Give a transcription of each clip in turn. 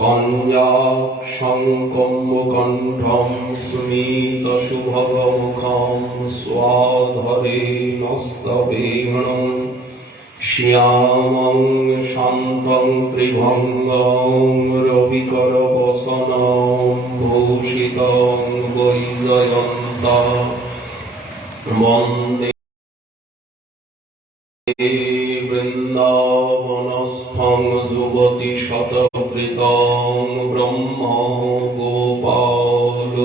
কঞ্জাক্ষং কম্বকণ্ঠং স্মিতশুভগমুখং স্বাধরে নস্তবেণং শ্যামং শান্তং ত্রিভঙ্গং রবিকরবসনং ভূষিতং বৈজয়ন্তং বন্দে বৃন্দাবনস্থং যুবতীশতকৃতং ব্রহ্ম গোপালবেশম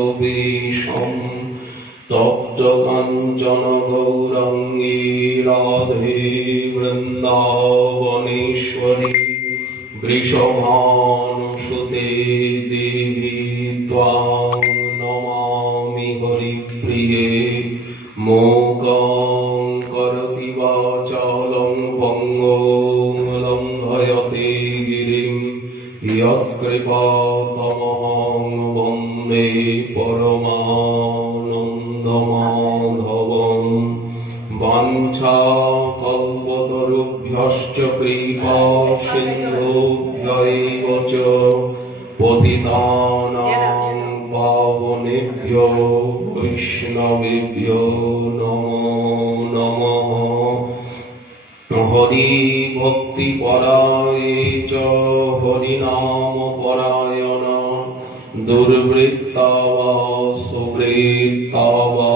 তপ্তকাঞ্চন গৌরাঙ্গী রাধে বৃন্দাবনেশ্বরী বৃষভানুসুতে দেবী ত্বাং নমামি হরিপ্রিয়ে মোকং করতি বাচালং পঙ্গং লঙ্ঘয়তে গিরিম যৎকৃপাতমহং বন্দে পরমানন্দমাধবম বাঞ্ছাকল্পতরুভ্যশ্চ কৃপা সিন্ধুভ্যৈব চ পতিতানাং পাবনেভ্যো বৈষ্ণবেভ্যো নমো নমঃ। হরি ভক্তি পরায়ে চ হরিনাম পরায়ণ দুর্বৃত্তা বা সুবৃত্তা বা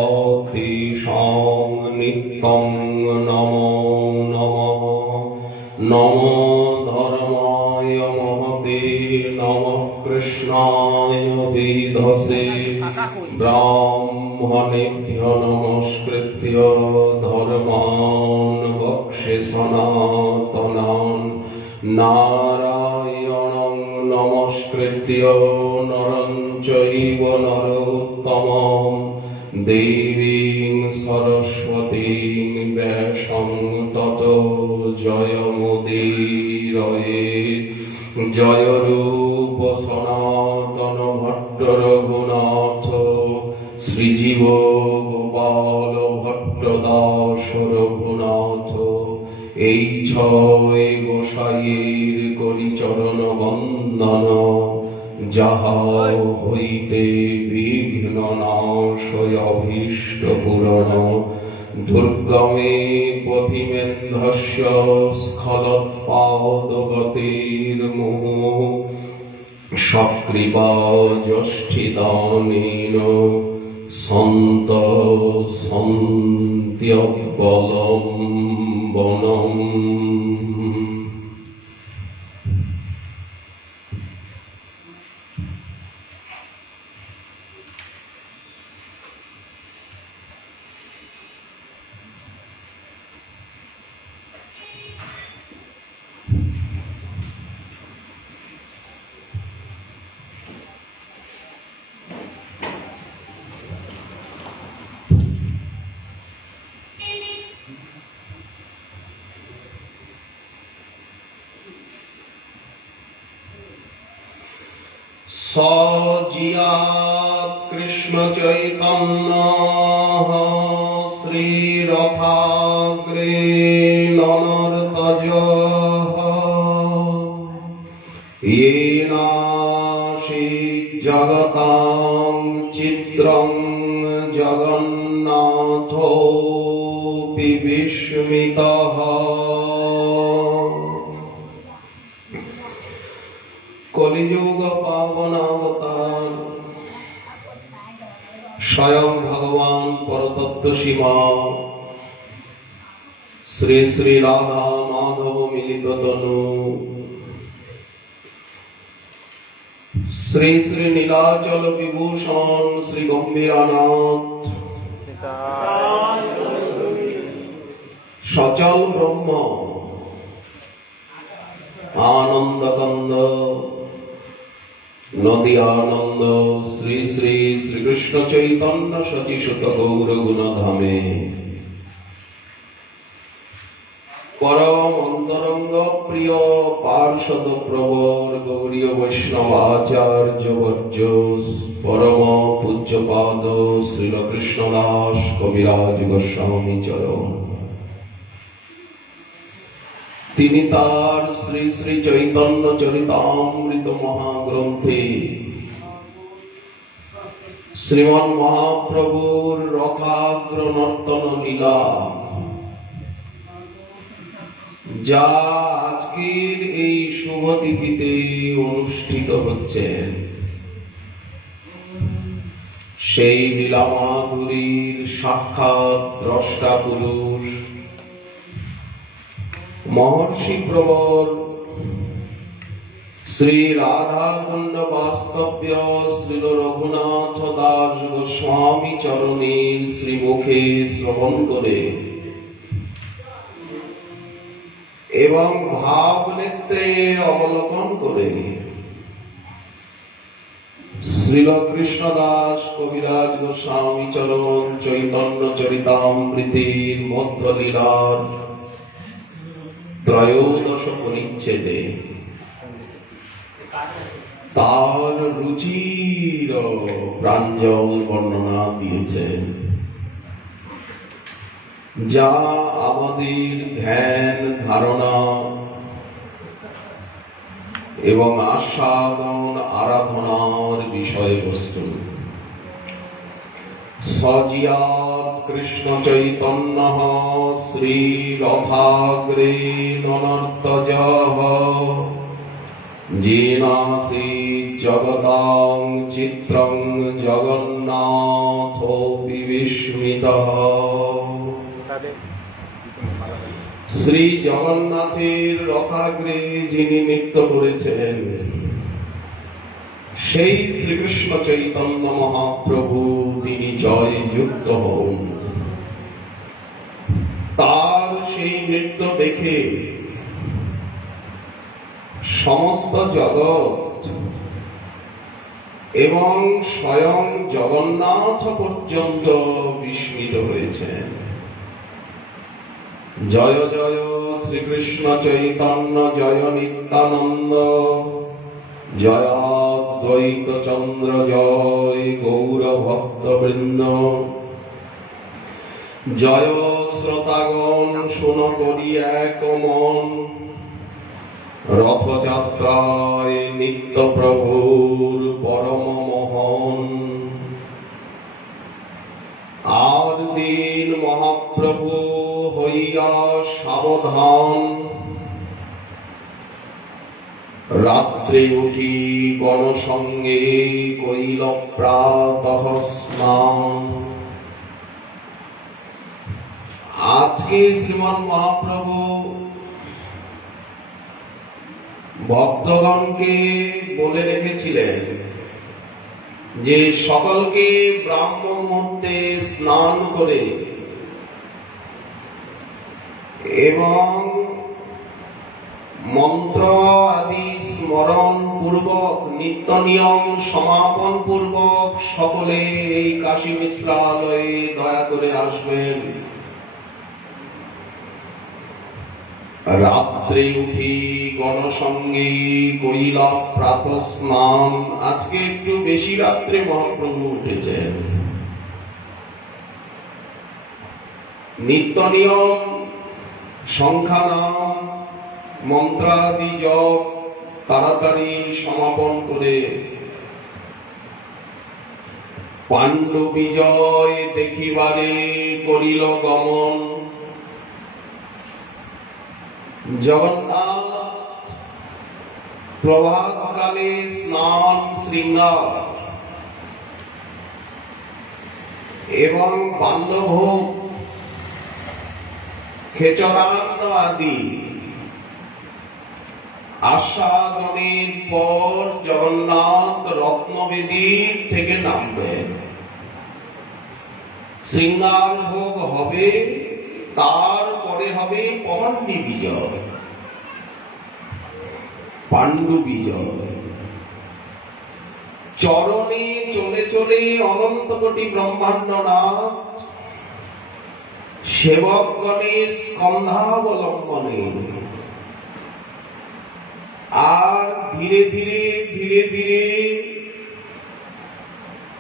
তেষাং নিত্যং নমো নমঃ। নমো ধর্মায় মহতে নমঃ কৃষ্ণায় বেধসে ব্রাহ্মণেভ্যো নমস্কৃত্য ধর্মাन् বক্ষ্যে সনাতনাन् নারায়ণং নমস্কৃত্য নরং চৈব নরোত্তমং দেবীং সরস্বতীং ব্যাসং ততো জয়মুদীরয়ে। জয় রূপ সনাতন ভট্ট রঘুনাথ শ্রীজীব গোপাল ভট্ট দাস রঘুনাথ। এই ছয় গোসাইয়ের করি চরণ বন্দন যাহা হইতে বিঘ্ন নাশয় অভীষ্ট পূরণ। দুর্গমে পথিমেন্ধস্য স্খলৎপাদগতির্মুহুঃ সকৃপা যষ্ঠিদানেন সন্ত সন্ত্যবলম্বনম। সজিয়াত কৃষ্ণ চৈতন্যঃ শ্রীরথাগ্রে ননর্তজঃ येनासीत् जगतां चित्रं जगन्नाथोऽपि विस्मितः। कलियुग पावनावतार स्वयं भगवान परतत्व सीमा श्री श्री राधा माधव मिलित तनु श्री श्री नीलाचल विभूषण श्री गंभीरानाथ सचल ब्रह्म आनंद कंद नदी आनंद श्री श्री श्री कृष्ण चैतन्य शचिसुत गौर गुणधामे परम अंतरंग प्रिय पार्षद प्रवर गौरीय वैष्णवाचार्य वर्ज परम पूज्यपाद श्रील कृष्णदास कविराज गोस्वामी चरण তিনি তার শ্রী শ্রী চৈতন্য চরিতামৃত মহাগ্রন্থে শ্রীমন মহাপ্রভুর রথাগ্র নর্তন লীলা, যা আজকের এই শুভ তিথিতে অনুষ্ঠিত হচ্ছে, সেই লীলা মাধুরীর সাক্ষাৎ দ্রষ্টা পুরুষ মহর্ষি প্রবর শ্রী রাধাকুণ্ড বাস্তব্য শ্রীল রঘুনাথ দাস গোস্বামী চরণের শ্রীমুখে শ্রবণ করে এবং ভাব নেত্রে অবলোকন করে শ্রীল কৃষ্ণদাস কবিরাজ গোস্বামী চরণ চৈতন্য চরিতামৃতের মধ্য লীলার ত্রয়োদশ পরিচ্ছেদে তার রুচির প্রাঞ্জল বর্ণনা দিয়েছেন, যা আমাদের ধ্যান ধারণা এবং আস্বাদন আরাধনার বিষয়বস্তু। সজিয়াত কৃষ্ণ চৈতন্য শ্রী রথাগ্রে ননর্তজঃ যেনাসি জগতাং চিত্রং জগন্নাথোপি বিস্মিতঃ। শ্রী জগন্নাথের রথাগ্রে যিনি নৃত্য করেছেন, সেই শ্রীকৃষ্ণ চৈতন্য মহাপ্রভু তিনি জয়যুক্ত হন। তার সেই নৃত্য দেখে সমস্ত জগৎ এবং স্বয়ং জগন্নাথ পর্যন্ত বিস্মিত হয়েছেন। জয় জয় শ্রীকৃষ্ণ চৈতন্য জয় নিত্যানন্দ, জয় অদ্বৈত চন্দ্র জয় গৌর ভক্তবৃন্দ। জয় শ্রোতাগণ শুন করি এক মন, রথযাত্রায় নিত্য প্রভুর পরম মোহন। আর দিন মহাপ্রভু হইয়া সাবধান, রাত্রে উঠি গণসঙ্গে কইল প্রাতঃ স্নান। আজকে শ্রীমন মহাপ্রভু ভক্তগণকে বলে রেখেছিলেন যে সকলকে ব্রাহ্ম মুহূর্তে স্নান করে এবং মন্ত্র আদি স্মরণ পূর্বক নিত্য নিয়ম সমাপন পূর্বক সকলে এই কাশী মিশ্রালয়ে দয়া করে আসবেন। রাত্রে উঠি গণসঙ্গে কইলা প্রাতঃ স্নান। আজকে একটু বেশি রাত্রে মহাপ্রভু উঠেছেন। নিত্য নিয়ম সংখ্যা নাম মন্ত্রাদি জপ তাড়াতাড়ি সমাপন করে পাণ্ডু বিজয় দেখিবারে করিল গমন। জগন্নাথ প্রভাতকালে স্নান শৃঙ্গার এবং বাল্যভোগ খেচরান্ন আদি আস্বাদনের পর জগন্নাথ রত্নবেদীর থেকে নামবেন। শৃঙ্গার ভোগ হবে, তারপরে হবে পহণ্ডি বিজয়, পাণ্ডু বিজয়। চরণে চলে চলে অনন্ত কোটি ব্রহ্মাণ্ডনাথ সেবকগণের স্কন্ধাবলম্বনে আর ধীরে ধীরে ধীরে ধীরে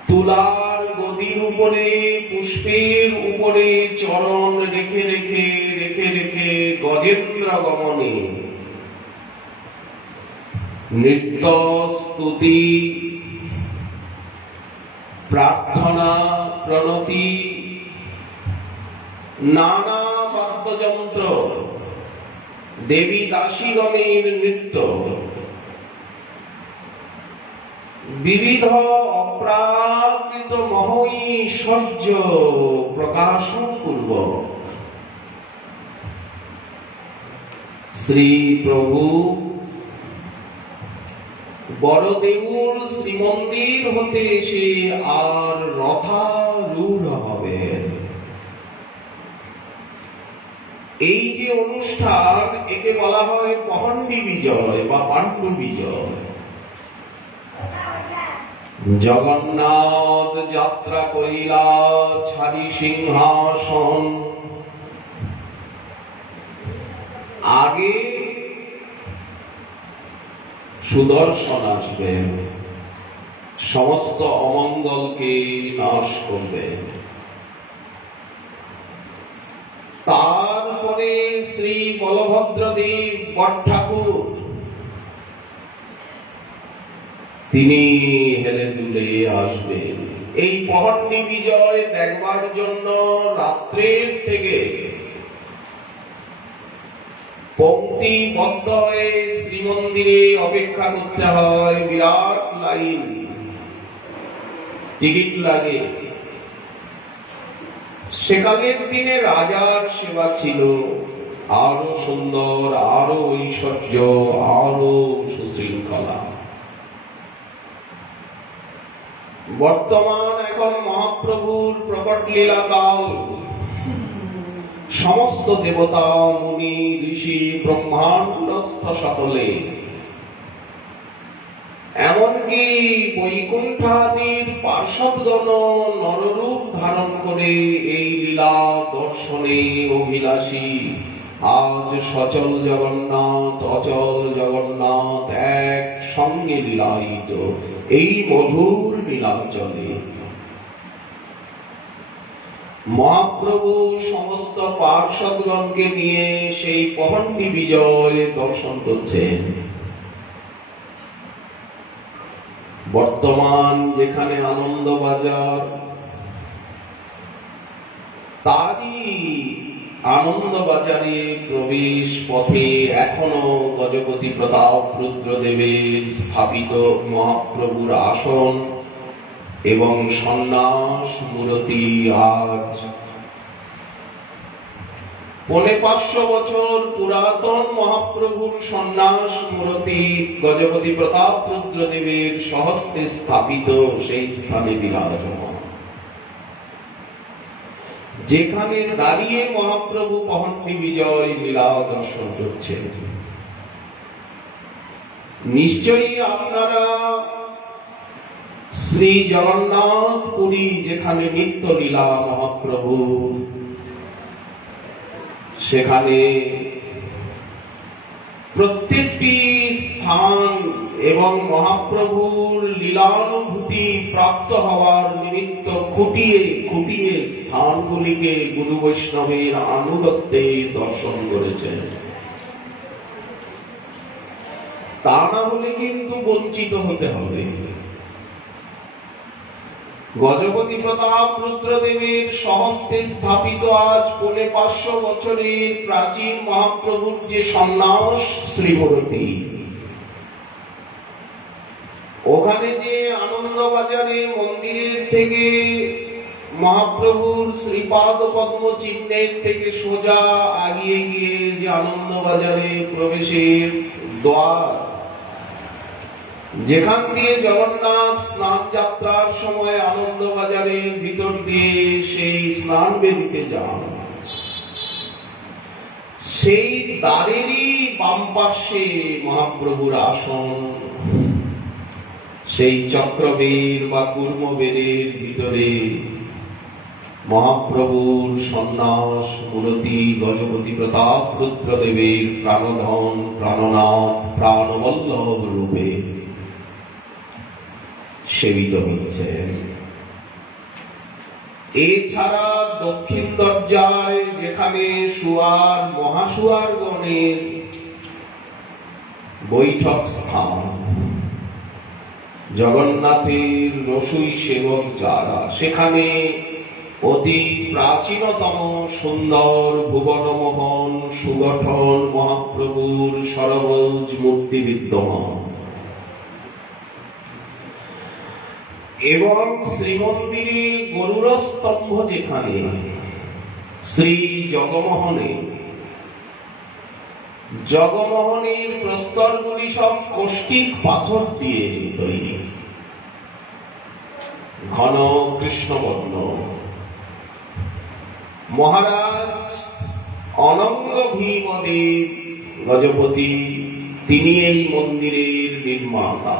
তুলার গদির উপরে পুষ্পের উপরে চরণ রেখে রেখে রেখে ঢেকে রেখে গজেন্দ্র গমনে নৃত্য, স্তুতি, প্রার্থনা, প্রণতি, নানা বাদ্যযন্ত্র, দেবী দাসীগণের নৃত্য, বিবিধ অপ্রাকৃত মহৈশ্বর্য প্রকাশন পূর্বক শ্রী প্রভু বড়দেউল শ্রীমন্দির হতে এসে আর রথারূঢ় হবেন। এই যে অনুষ্ঠান, একে বলা হয় পহণ্ডি বিজয় বা পাণ্ডু বিজয়। জগন্নাথ যাত্রা করিলা ছাড়ি সিংহাসন, আগে সুদর্শন আসবেন, সমস্ত অমঙ্গলকে নাশ করবেন। তারপরে শ্রী বলভদ্রদেব বটঠাকুর, তিনি হেলে দুলে আসবেন। এই পহণ্ডি বিজয় দেখবার জন্য রাত্রের থেকে পঙ্ক্তিবদ্ধ হয়ে শ্রীমন্দিরে অপেক্ষা করতে হয়। বিরাট লাইন, টিকিট লাগে। সেকালের দিনে রাজার সেবা ছিল আরো সুন্দর, আরো ঐশ্বর্য, আরো সুশৃঙ্খলা। বর্তমান এখন মহাপ্রভুর প্রকট লীলা কাল। সমস্ত দেবতা, মুনি, ঋষি, ব্রহ্মাণ্ডস্থ সকলে, এমনকি বৈকুণ্ঠাদির পার্শ্বদগণ নররূপ ধারণ করে এই লীলা দর্শনে অভিলাষী। আজ সচল জগন্নাথ, অচল জগন্নাথ এক সঙ্গে লীলায়িত এই মধুর লীলাচলে মহাপ্রভু সমস্ত পার্শ্বদগণকে নিয়ে সেই পহণ্ডি বিজয় দর্শন করছেন। বর্তমান যেখানে আনন্দবাজার, তারই আনন্দবাজারে প্রবেশ পথে এখনো গজপতি প্রতাপ রুদ্রদেবের স্থাপিত মহাপ্রভুর আসন এবং সন্ন্যাস মূর্তি আজ ৫৫০ বছর পুরাতন মহাপ্রভুর সন্ন্যাস মূর্তি গজপতি প্রতাপ রুদ্রদেবের স্বহস্তে স্থাপিত সেই স্থানে বিরাজমান, যেখানে দাঁড়িয়ে মহাপ্রভু পহণ্ডি বিজয় লীলা দর্শন করছেন। নিশ্চয়ই আপনারা শ্রী জগন্নাথ পুরী, যেখানে নিত্য লীলা মহাপ্রভু, সেখানে প্রত্যেকটি স্থান এবং মহাপ্রভুর লীলানুভূতি প্রাপ্ত হওয়ার নিমিত্ত খুঁটিয়ে খুঁটিয়ে স্থানগুলিকে গুরু বৈষ্ণবের আনুগত্যে দর্শন করেছেন। তা না হলে কিন্তু বঞ্চিত হতে হবে। গজপতি প্রতাপ রুদ্রদেবের স্বহস্তে স্থাপিত আজ ৫৫০ বছরের প্রাচীন মহাপ্রভুর যে সন্ন্যাস শ্রীমূর্তি, ওখানে যে আনন্দবাজারে মন্দিরের থেকে মহাপ্রভুর শ্রীপাদ পদ্ম চিহ্নের থেকে সোজা আগিয়ে গিয়ে যে আনন্দবাজারে প্রবেশের দ্বার, যেখান দিয়ে জগন্নাথ স্নান যাত্রার সময় আনন্দবাজারের ভিতর দিয়ে সেই স্নান বেদিতে যান, সেই দ্বারেরই বাম পাশে মহাপ্রভুর আসন। সেই চক্রবের বা কুর্মবেদের ভিতরে মহাপ্রভুর সন্ন্যাস মূর্তি গজপতি প্রতাপ রুদ্রদেবের প্রাণধন, প্রাণনাথ, প্রাণবল্লভ রূপে সেবিত হচ্ছে। এছাড়া দক্ষিণ দরজায় যেখানে সুয়ার মহাসুয়ার গণের বৈঠক স্থান, জগন্নাথের রসুই সেবক যারা, সেখানে অতি প্রাচীনতম সুন্দর ভুবনমোহন সুগঠন মহাপ্রভুর সরবজ মূর্তি বিদ্যমান এবং শ্রীমন্দিরে গরুড় স্তম্ভ যেখানে, শ্রী জগমোহনের প্রস্তরগুলি সব কষ্টিক পাথর দিয়ে তৈরি, ঘন কৃষ্ণবর্ণ। মহারাজ অনঙ্গ ভীমদেব গজপতি তিনি এই মন্দিরের নির্মাতা।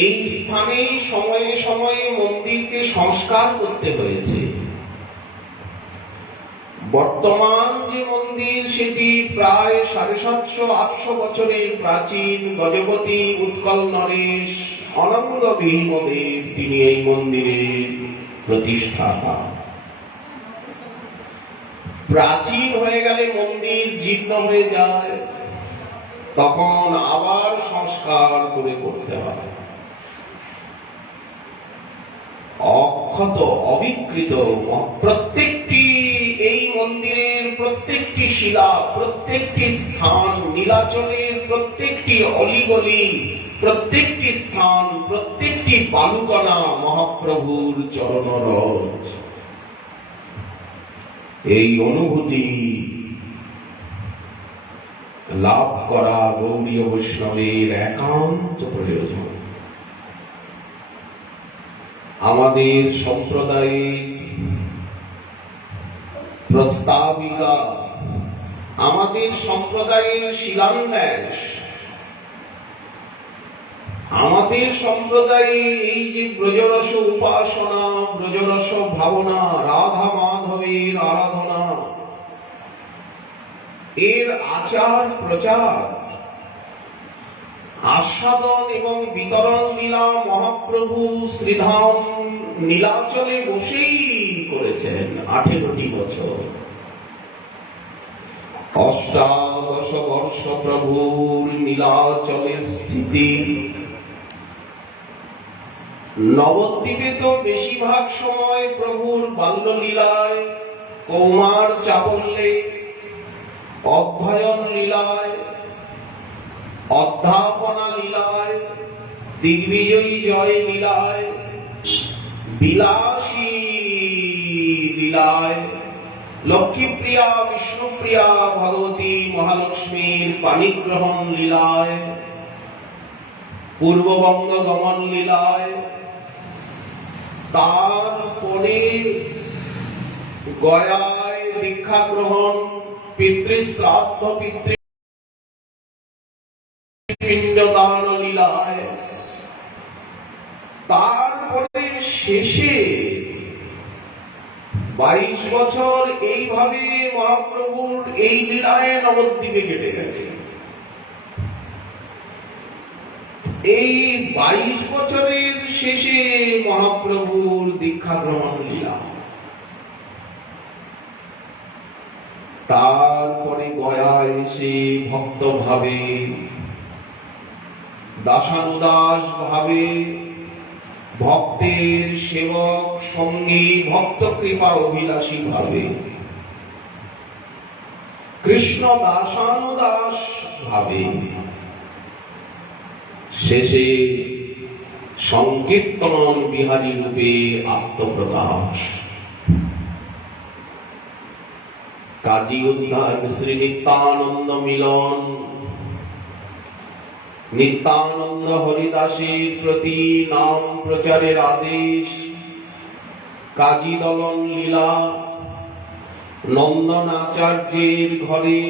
এই স্থানে সময়ে সময়ে মন্দিরকে সংস্কার করতে হয়েছে। বর্তমান যে মন্দির সেটি প্রায় 750-800 বছরের প্রাচীন। গজপতি উৎকল নরেশ অনঙ্গ ভীমদেব তিনি এই মন্দিরের প্রতিষ্ঠাতা। প্রাচীন হয়ে গেলে মন্দির জীর্ণ হয়ে যায়, তখন আবার সংস্কার করে করতে হয়। অক্ষত অবিকৃত প্রত্যেকটি এই মন্দিরের প্রত্যেকটি শিলা, প্রত্যেকটি স্থান, নীলাচলের প্রত্যেকটি অলিগলি, প্রত্যেকটি স্থান, প্রত্যেকটি বালুকণা মহাপ্রভুর চরণরজ। এই অনুভূতি লাভ করা গৌড়ীয় বৈষ্ণবের একান্ত প্রয়োজন। আমাদের সম্প্রদায়ে প্রস্তাবিকা, আমাদের সম্প্রদায়ের শিলান্যাস, আমাদের সম্প্রদায়ে এই যে ব্রজরস উপাসনা, ব্রজরস ভাবনা, রাধা মাধবের আরাধনা, এর আচার প্রচার, আস্বাদন এবং বিতরণ লীলা মহাপ্রভু শ্রীধাম নীলাচলে বসেই করেছেন 18টি বছর। অষ্টাদশ বর্ষ প্রভুর নীলাচলে স্থিতি। নবদ্বীপে তো বেশিরভাগ সময় প্রভুর বাল্যলীলায়, কৌমার চাবল্যে, অধ্যয়ন লীলায়, অধ্যাপনা লীলায়, দিগ্বিজয়ী জয় লীলায়, বিলাসী লীলায়, লক্ষ্মীপ্রিয়া বিষ্ণুপ্রিয়া ভগবতী মহালক্ষ্মীর পাণিগ্রহণ লীলায়, পূর্ববঙ্গ গমন লীলায়, তারপরে গয়ায় দীক্ষা গ্রহণ, পিতৃশ্রাদ্ধ, পিণ্ডদান লীলায়, তারপরে শেষে 22 বছর এইভাবে মহাপ্রভুর এই লীলায় নবদ্বীপে কেটে গেছে। এই 22 বছরের শেষে মহাপ্রভুর দীক্ষা গ্রহণ লীলা, তারপরে গয়ায় এসে ভক্ত ভাবে, দাসানুদাস ভাবে, ভক্তের সেবক সঙ্গী, ভক্ত কৃপা অভিলাষী ভাবে, কৃষ্ণ দাসানুদাস ভাবে, শেষে সংকীর্তন বিহারী রূপে আত্মপ্রকাশ। কাজী উদ্ধার শ্রী নিত্যানন্দ মিলন, নিত্যানন্দ হরিদাসের প্রতি নাম প্রচারের আদেশ, কাজী দলন লীলা, নন্দন আচার্যের ঘরে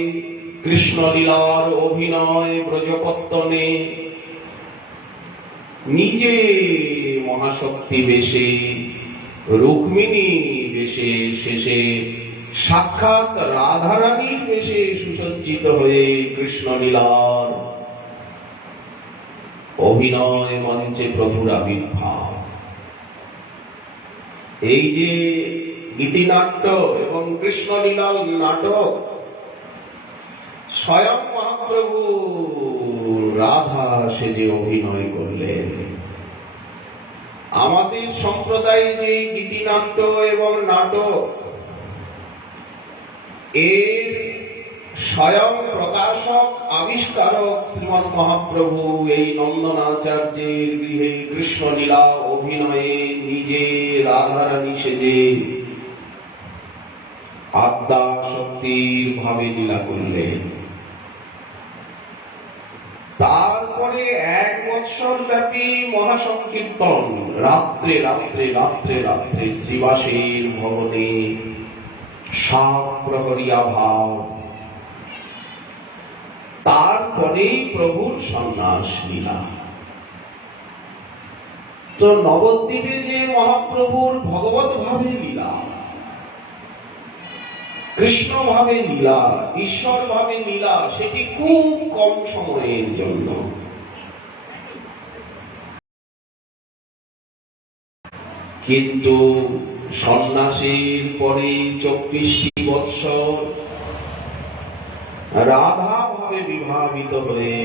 কৃষ্ণলীলার অভিনয় ব্রজপত্তনে, নিজে মহাশক্তি বেশে, রুক্মিণী বেশে, শেষে সাক্ষাৎ রাধারানীর বেশে সুসজ্জিত হয়ে কৃষ্ণলীলার অভিনয় মঞ্চে প্রভুর আবির্ভাব। এই যে গীতিনাট্য এবং কৃষ্ণলীলার নাটক, স্বয়ং মহাপ্রভু রাধা সেজে অভিনয় করলেন। আমাদের সম্প্রদায়ে যে গীতিনাট্য এবং নাটক, এর স্বয়ং প্রকাশক আবিষ্কারক শ্রীমৎ মহাপ্রভু এই নন্দনাচার্যের গৃহে কৃষ্ণলীলা অভিনয়ে নিজে রাধারানী সেজে আদ্যা শক্তির ভাবে লীলা করলেন। তারপরে 1 বৎসর ব্যাপী মহাসংকীর্তন রাত্রে রাত্রে রাত্রে রাত্রে শ্রীবাসের ভবনে 7 প্রহরিয়া ভাব। তারপরেই প্রভুর সন্ন্যাস লীলা। তো নবদ্বীপে যে মহাপ্রভুর ভগবত ভাবে লীলা, কৃষ্ণ ভাবে লীলা, ঈশ্বর ভাবে লীলা, সেটি খুব কম সময়ের জন্য। কিন্তু সন্ন্যাসের পরে 24টি বৎসর রাধা ভাবে বিভাবিত হয়ে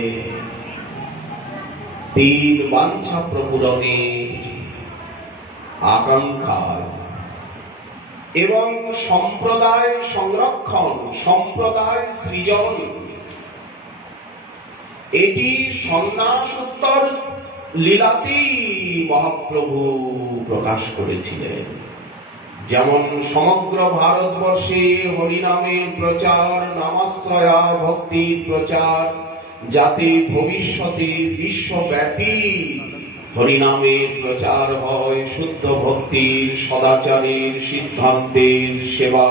3 বাঞ্ছা প্রপূরণের আকাঙ্ক্ষায় এবং সম্প্রদায় সংরক্ষণ, সম্প্রদায় সৃজন, এটি সন্ন্যাসোত্তর লীলাতেই মহাপ্রভু প্রকাশ করেছিলেন। যেমন সমগ্র ভারতবর্ষে হরিনামের প্রচার, নামাশ্রয়া ভক্তির প্রচার, যাতে ভবিষ্যতে বিশ্বব্যাপী হরিনামের প্রচার হয়, শুদ্ধ ভক্তির, সদাচারের, সিদ্ধান্তের সেবা।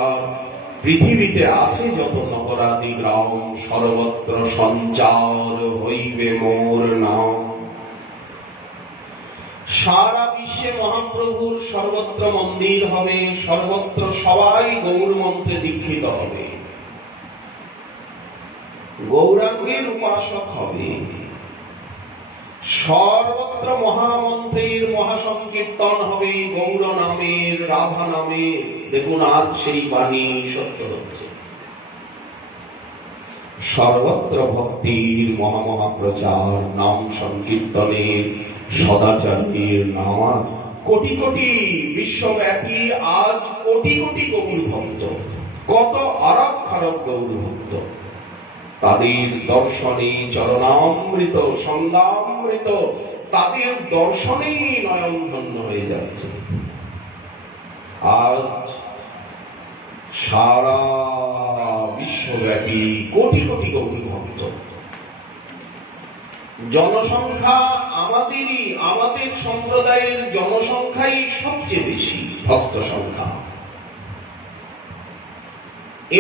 পৃথিবীতে আছে যত নগরাদি গ্রাম, সর্বত্র সঞ্চার হইবে মোর নাম। সারা বিশ্বে মহাপ্রভুর সর্বত্র মন্দির হবে, সর্বত্র সবাই গৌর মন্ত্রে দীক্ষিত হবে, গৌরাঙ্গের উপাসক হবে, সর্বত্র মহামন্ত্রের মহাসংকীর্তন হবে গৌর নামের, রাধা নামের। দেখুন আজ সেই বাণী সত্য হচ্ছে। সর্বত্র ভক্তির মহামহাপ্রচার, নাম সংকীর্তনের, সদাচারের নামা কোটি কোটি বিশ্বব্যাপী আজ কোটি কোটি গৌর ভক্ত, কত আরব খারব গৌর ভক্ত, তাদের দর্শনে চরণামৃত, সঙ্গামৃত, তাদের দর্শনেই নয়ন ধন্য হয়ে যাচ্ছে। আজ সারা বিশ্বব্যাপী কোটি কোটি গৌর ভক্ত। জনসংখ্যা আমাদের সম্প্রদায়ের জনসংখ্যাই সবচেয়ে বেশি, ভক্ত সংখ্যা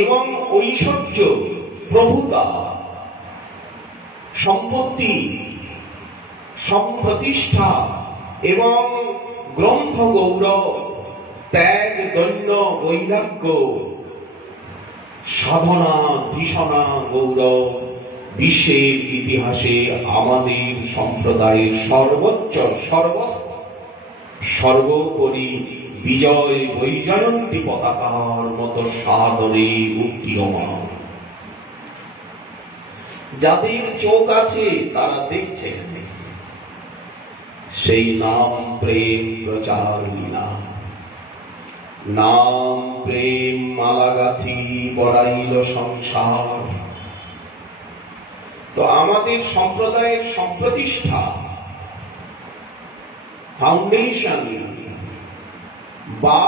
এবং ঐশ্বর্য, প্রভুতা, সম্পত্তি, সম্প্রতিষ্ঠা এবং গ্রন্থ গৌরব, ত্যাগ, দৈন্য, বৈরাগ্য, সাধনা, ধিষণা, গৌরব বিশ্বের ইতিহাসে আমাদের সম্প্রদায়ের সর্বোচ্চ, সর্বোপরি বিজয় বৈজয়ন্তী পতাকার মতো সাদরে উত্তীয়মান। যাদের চোখ আছে তারা দেখছেন সেই নাম প্রেম প্রচার লীলা। নাম প্রেম মালাগাথি বড়াইল সংসার। তো আমাদের সম্প্রদায়ের সম্প্রতিষ্ঠা, ফাউন্ডেশন বা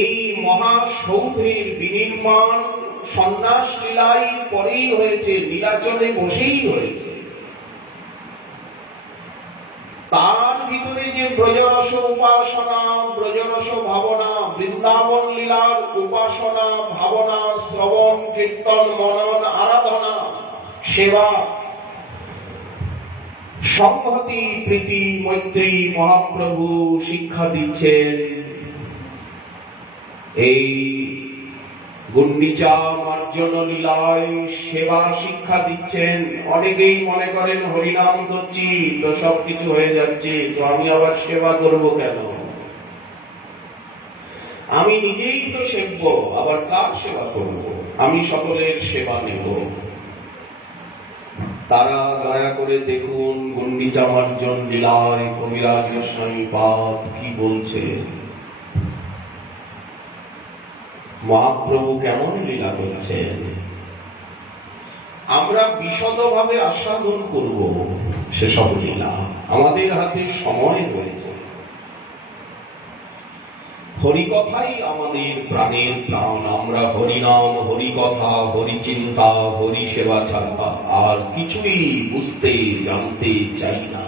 এই মহাসৌধের বিনির্মাণ সন্ন্যাস লীলাই পরেই হয়েছে, নীলাচলে বসেই হয়েছে। তার ভিতরে যে ব্রজরস উপাসনা, ব্রজরস ভাবনা, বৃন্দাবন লীলার উপাসনা, ভাবনা, শ্রবণ, কীর্তন, মনন, আরাধনা, সেবা, সংহতি, প্রীতি, মৈত্রী মহাপ্রভু শিক্ষা দিচ্ছেন। এই গুন্ডিচা মার্জন লীলায় সেবা শিক্ষা দিচ্ছেন। অনেকেই মনে করেন হরিনাম করছি তো সবকিছু হয়ে যাচ্ছে, তো আমি আবার সেবা করব কেন? আমি নিজেই তো সেব্য, আবার কার সেবা করব? আমি সকলের সেবা নেব। তারা দয়া করে দেখুন গুন্ডিচা মার্জন লীলায় কবিরাজ গোস্বামী পাদ কি বলছে। মহাপ্রভু কেমন লীলা করছেন আমরা বিশদভাবে আস্বাদন করব সেসব লীলা। আমাদের হাতে সময় রয়েছে। হরিকথাই আমাদের প্রাণের প্রাণ। আমরা হরিনাম, হরিকথা, হরিচিন্তা, হরি সেবা ছাড়া আর কিছুই বুঝতে জানতে চাই না।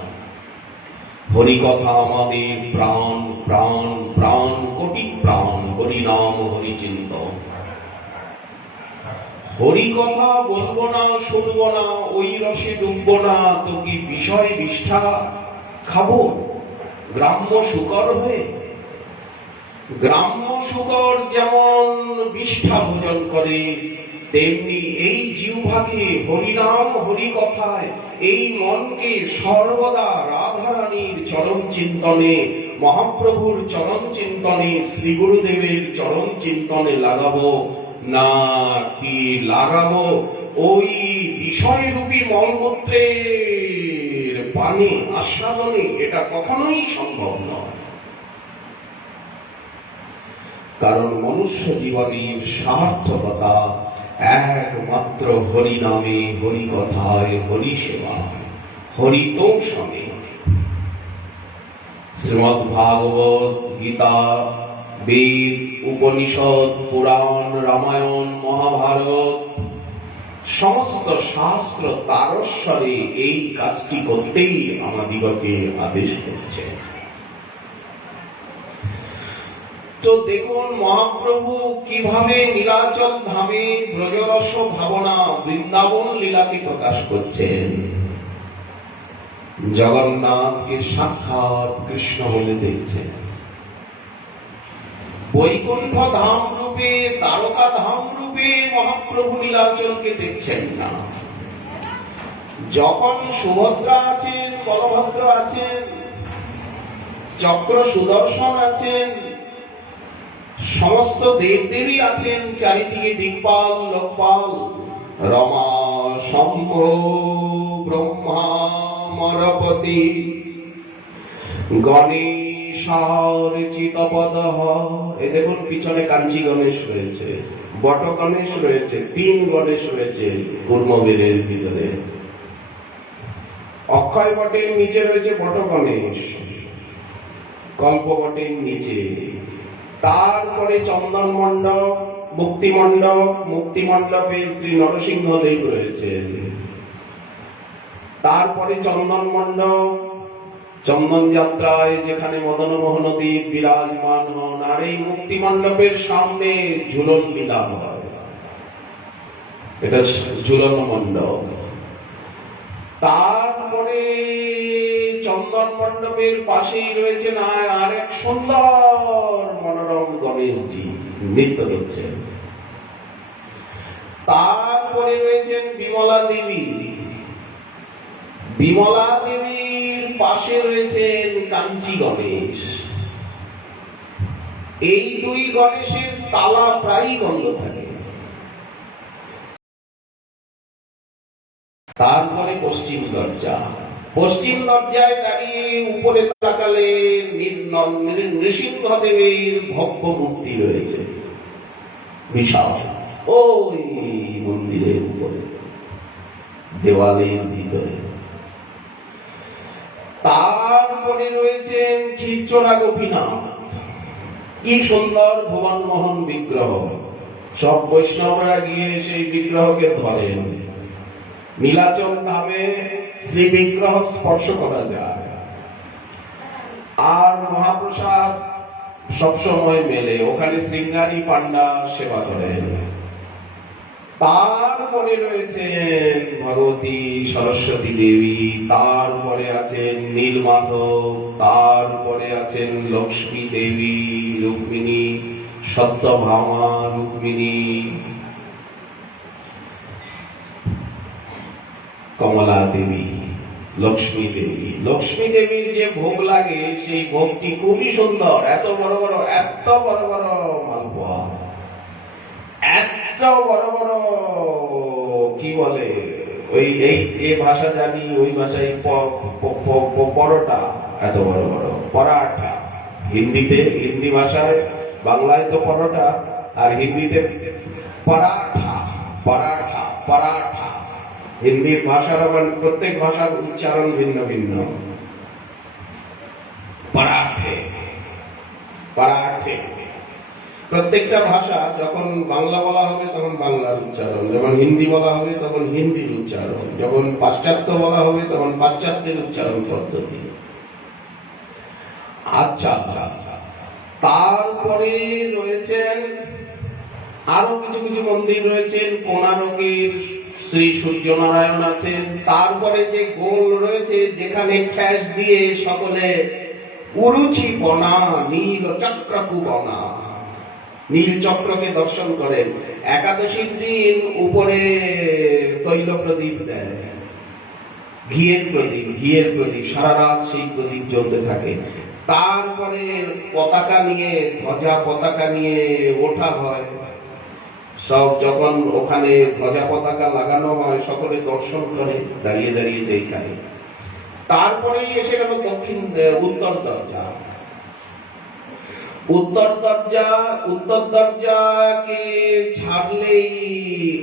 হরিকথা আমাদের প্রাণ, প্রাণ, প্রাণ, কোটি প্রাণ। হরিনাম, হরিচিন্ত। হরিকথা বলবো না, শুনবো না, ওই রসে ডুববো না তো কি বিষয় বিষ্ঠা খাবো গ্রাম্য শুকর হয়ে? গ্রাম্য শুকর যেমন বিষ্ঠা ভোজন করে, তেমনি এই জিহ্বাকে হরিনাম হরিকথায়, এই মনকে সর্বদা রাধারানীর চরণ চিন্তনে, মহাপ্রভুর চরণ চিন্তনে, শ্রী গুরুদেবের চরণ চিন্তনে লাগাবো না কি লাগাবো ওই বিষয়রূপী মলমূত্রের পানে আস্বাদনে? এটা কখনোই সম্ভব নয়। কারণ মনুষ্য জীবনের সার্থকতা একমাত্র হরিনামে, হরিকথায়, হরিসেবায়, হরিতোষণে। শ্রীমদ্ ভাগবত, গীতা, বেদ, উপনিষদ, পুরাণ, রামায়ণ, মহাভারত সমস্ত শাস্ত্র তারস্বরে এই কাজটি করতেই আমাদিগকে আদেশ করছে। তো দেখুন মহাপ্রভু কিভাবে নীলাচল ধামে ব্রজরস ভাবনা বৃন্দাবন লীলাকে প্রকাশ করছেন। জগন্নাথকে সাক্ষাৎ কৃষ্ণ বলে দেখছেন। বৈকুণ্ঠ ধাম রূপে, দ্বারকা ধাম রূপে মহাপ্রভু নীলাচলকে দেখছেন না। যখন সুভদ্রা আছেন, বলভদ্র আছেন, চক্র সুদর্শন আছেন, সমস্ত দেবদেবী আছেন, চারিদিকে দিকপাল, লোকপাল, রমা, শম্ভ, ব্রহ্মা, মরপতি, গণেশার চিতপদ। এ দেখুন পিছনে কাঞ্চি গণেশ রয়েছে, বট গণেশ রয়েছে, 3 গণেশ রয়েছে কুর্মবীরের ভিতরে। অক্ষয় বটের নিচে রয়েছে বট গণেশ, কল্প বটের নিচে। তারপরে চন্দন মণ্ডপ, মুক্তি মণ্ডপ, মুক্তি মণ্ডপে শ্রী নরসিংহদেব রয়েছে। তারপরে চন্দন মণ্ডপ, চন্দন যাত্রায় যেখানে মদন মোহন দেব বিরাজমান হন। আর এই মুক্তি মণ্ডপের সামনে ঝুলন লীলা হয়, এটা ঝুলন মণ্ডপ। তারপরে চন্দন মণ্ডপের পাশেই রয়েছেন আর এক সুন্দর মনোরম গণেশজি নৃত্য করছেন। তারপরে রয়েছেন বিমলা দেবী। বিমলা দেবীর পাশে রয়েছেন কাঞ্চি গণেশ। এই 2 গণেশের তালা প্রায়ই বন্ধ থাকে। তারপরে পশ্চিম দরজা। পশ্চিম দরজায় দাঁড়িয়ে উপরে তাকালে নৃসিংহদেবের ভব্য মূর্তি রয়েছে বিশাল, ওই মন্দিরের উপরে দেওয়ালের ভিতরে। তারপরে রয়েছেন ক্ষীরচোরা গোপীনাথ। কি সুন্দর ভুবন মোহন বিগ্রহ। সব বৈষ্ণবরা গিয়ে সেই বিগ্রহকে ধরেন। নীলাচল ধামে শ্রী বিগ্রহ স্পর্শ করা যায়, আর মহাপ্রসাদ সবসময় মেলে। ওখানে সিঙ্গারি পান্ডা সেবা করেন। তারপরে রয়েছেন ভগবতী সরস্বতী দেবী, তারপরে আছেন নীলমাধব, তারপরে আছেন লক্ষ্মী দেবী, রুক্মিণী, সত্যভামা রুক্মিণী, কমলা দেবী, লক্ষ্মী দেবী। লক্ষ্মী দেবীর যে ভোগ লাগে সেই ভোগটি খুবই সুন্দর, এত বড় বড় মালপোয়া, এত বড় বড় কি বলে ওই এই যে ভাষা জানি ওই ভাষায় পরোটা, এত বড় বড় পরাঠা। হিন্দি ভাষায়, বাংলায় তো পরোটা আর হিন্দিতে পরাঠা পরাঠা পরাঠা। হিন্দির ভাষার আবার প্রত্যেক ভাষার উচ্চারণ ভিন্ন ভিন্ন। পরাঠে পরাঠে, প্রত্যেকটা ভাষা যখন বাংলা বলা হবে তখন বাংলার উচ্চারণ, যখন হিন্দি বলা হবে তখন হিন্দির উচ্চারণ, যখন পাশ্চাত্য বলা হবে তখন পাশ্চাত্যের উচ্চারণ পদ্ধতি। আচ্ছা, তারপরে রয়েছেন আরো কিছু কিছু মন্দির রয়েছেন। কোণারকের শ্রী সূর্যনারায়ণ আছেন। তারপরে যে গোল রয়েছে যেখানে ঠ্যাস দিয়ে সকলে উরুচি বনা নীল চক্রকু বনা, নীল চক্রকে দর্শন করেন। একাদশীর দিন উপরে তৈল প্রদীপ দেয়, ঘিয়ের প্রদীপ সারা রাত সেই প্রদীপ জ্বলতে থাকে। তারপরে পতাকা নিয়ে, ধ্বজা পতাকা নিয়ে ওঠা হয়। সব যখন ওখানে ধ্বজা পতাকা লাগানো হয় সকলে দর্শন করে দাঁড়িয়ে দাঁড়িয়ে যেখানে। তারপরেই এসে গেল উত্তর দরজা। উত্তর দরজাকে ছাড়লেই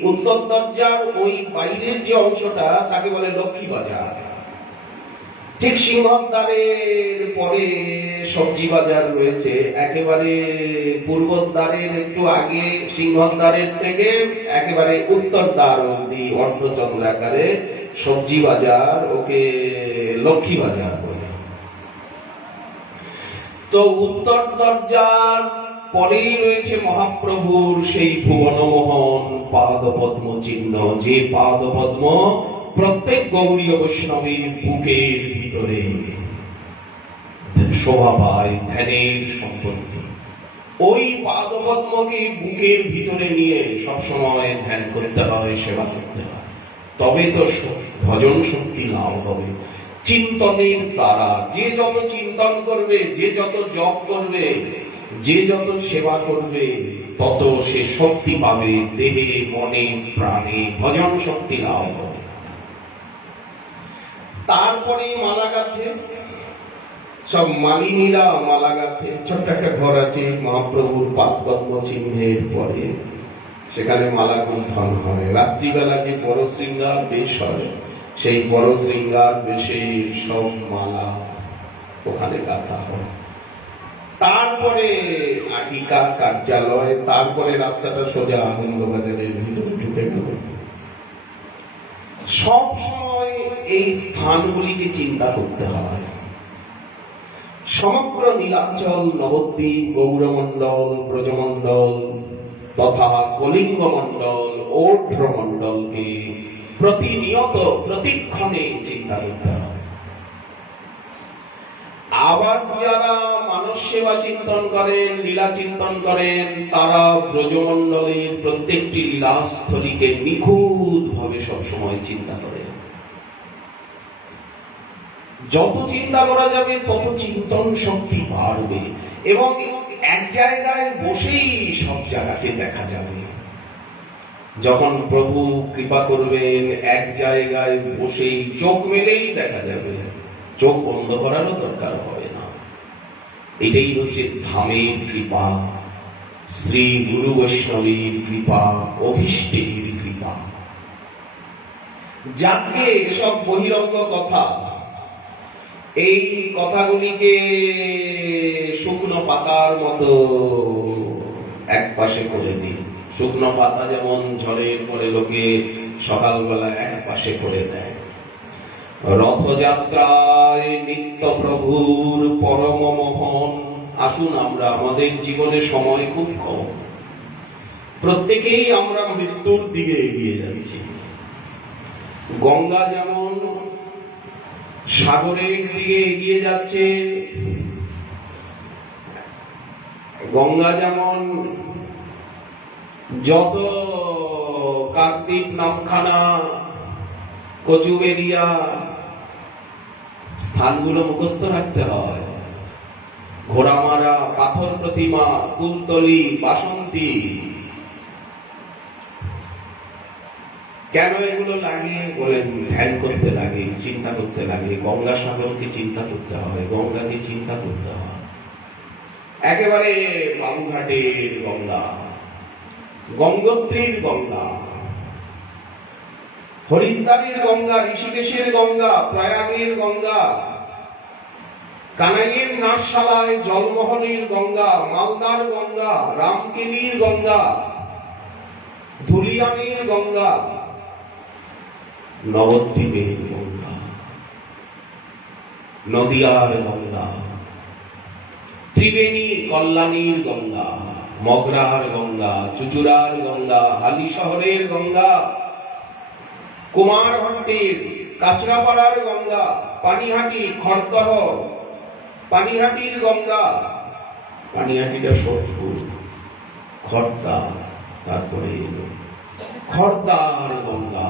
উত্তর দরজার ওই বাইরের যে অংশটা তাকে বলে লক্ষ্মী বাজার। ঠিক সিংহদ্বারের পরে সবজি বাজার রয়েছে, একেবারে পূর্বদ্বারের একটু আগে, সিংহদ্বারের থেকে একেবারে উত্তর দ্বার অব্দি অর্ধচন্দ্রাকারে সবজি বাজার, ওকে লক্ষ্মী বাজার বলে। তো উত্তর দরজার পরেই রয়েছে মহাপ্রভুর সেই ভুবনমোহন পাদপদ্ম চিহ্ন, যে পাদপদ্ম প্রত্যেক গৌরীয় বৈষ্ণবীর বুকের ভিতরে শোভা পায়, ধ্যানের সম্পত্তি। ওই পাদপদ্মকে বুকের ভিতরে নিয়ে সবসময় ধ্যান করতে হয়, সেবা করতে হয়, তবে তো ভজন শক্তি লাভ হবে। চিন্তনের দ্বারা যে যত চিন্তন করবে, যে যত জপ করবে, যে যত সেবা করবে, তত সে শক্তি পাবে দেহে মনে প্রাণে, ভজন শক্তি লাভ হবে। তারপরে মালা গাঁথে, সব মালিনীরা মালা গাঁথে। ছোট্ট একটা ঘর আছে মহাপ্রভুর পাদপদ্ম চিহ্নের পরে, সেখানে মালা গুন্থন হয়। রাত্রিবেলা যে বড় শৃঙ্গার বেশ হয়, সেই বড় শৃঙ্গার বেশে সব মালা ওখানে গাঁথা হয়। তারপরে আটিকা কার্যালয়, তারপরে রাস্তাটা সোজা আনন্দবাজারের ভিতরে ঢুকে গেল। সব সময় এই স্থানগুলিকে চিন্তা করতে হয়। সমগ্র নীলাচল, নবদ্বীপ, গৌরমণ্ডল, ব্রজমণ্ডল তথা কলিঙ্গ মণ্ডল, ওঢ্র মণ্ডলকে প্রতিনিয়ত প্রতিক্ষণে চিন্তা করতে হয়। আবার যারা মানস সেবা চিন্তন করেন, লীলা চিন্তন করেন, তারা ব্রজমণ্ডলের প্রত্যেকটি লীলাস্থলীকে নিখুঁত ভাবে সবসময় চিন্তা করেন। যত চিন্তা করা যাবে তত চিন্তন শক্তি বাড়বে এবং এক জায়গায় বসেই সব জায়গাকে দেখা যাবে। যখন প্রভু কৃপা করবেন, এক জায়গায় বসেই চোখ মেলেই দেখা যাবে, চোখ বন্ধ করারও দরকার হবে না। এটাই হচ্ছে ধামের কৃপা, শ্রী গুরু বৈষ্ণবীর কৃপা, অভীষ্টের কৃপা। যাকে এসব বহিরঙ্গ কথা, এই কথাগুলিকে শুকনো পাতার মতো এক পাশে করে দিন। শুকনো পাতা যেমন ঝড়ের পরে লোকে সকালবেলা এক পাশে করে দেয়, রথযাত্রায় নিত্য প্রভুর পরম মোহন। আসুন, আমরা আমাদের জীবনে সময় খুব কম, প্রত্যেকেই আমরা মৃত্যুর দিকে এগিয়ে যাচ্ছি। গঙ্গা যেমন সাগরের দিকে এগিয়ে যাচ্ছে, গঙ্গা যেমন যত কাকদ্বীপ, নামখানা, কচুবেরিয়া স্থানগুলো মুখস্থ রাখতে হয়। ঘোড়ামারা, পাথর প্রতিমা, কুলতলি, বাসন্তী। কেন এগুলো লাগে বলেন? ধ্যান করতে লাগে, চিন্তা করতে লাগে। গঙ্গাসাগরকে চিন্তা করতে হয়, গঙ্গাকে চিন্তা করতে হয়। একেবারে বাবুঘাটের গঙ্গা, গঙ্গোত্রীর গঙ্গা, হরিদ্বারের গঙ্গা, ঋষিকেশের গঙ্গা, প্রয়াগের গঙ্গা, কানাইয়ের নাটশালায় জলমহলের গঙ্গা, মালদার গঙ্গা, রামকেলির গঙ্গা, ধুলিয়ানের গঙ্গা, নবদ্বীপের গঙ্গা, নদিয়ার গঙ্গা, ত্রিবেণী কল্যাণীর গঙ্গা, মগরার গঙ্গা, চুচুড়ার গঙ্গা, হালি শহরের গঙ্গা, কুমারহট্টির কাঁচরাপাড়ার গঙ্গা, পানিহাটি, খড়দহ, পানিহাটির গঙ্গা, পানিহাটিটা সোদপুর, খড়দা, তারপরে খড়দার গঙ্গা,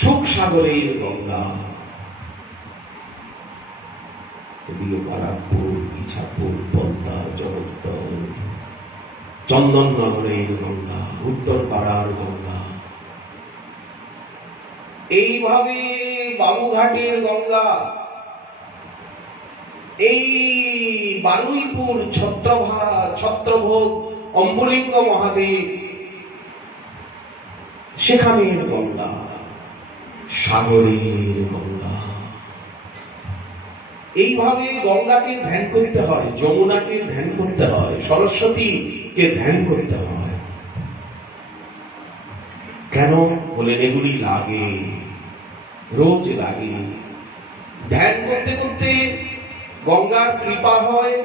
সুখসাগরের গঙ্গা, বারাকপুর, ইছাপুর, পদ্মা, জগদ্দল, চন্দননগরের গঙ্গা, উত্তরপাড়ার গঙ্গা, এইভাবে বাবুঘাটের গঙ্গা, এই বারুইপুর, ছত্রভোগ, অম্বুলিঙ্গ মহাদেব, সেখানের গঙ্গা, সাগরের গঙ্গা। এইভাবে গঙ্গাকে ধ্যান করতে হয়, যমুনাকে ধ্যান করতে হয়, সরস্বতীকে ধ্যান করতে হয়। কেন বলেন? এগুলি লাগে, রোজ লাগে। ধ্যান করতে করতে গঙ্গার কৃপা হয়,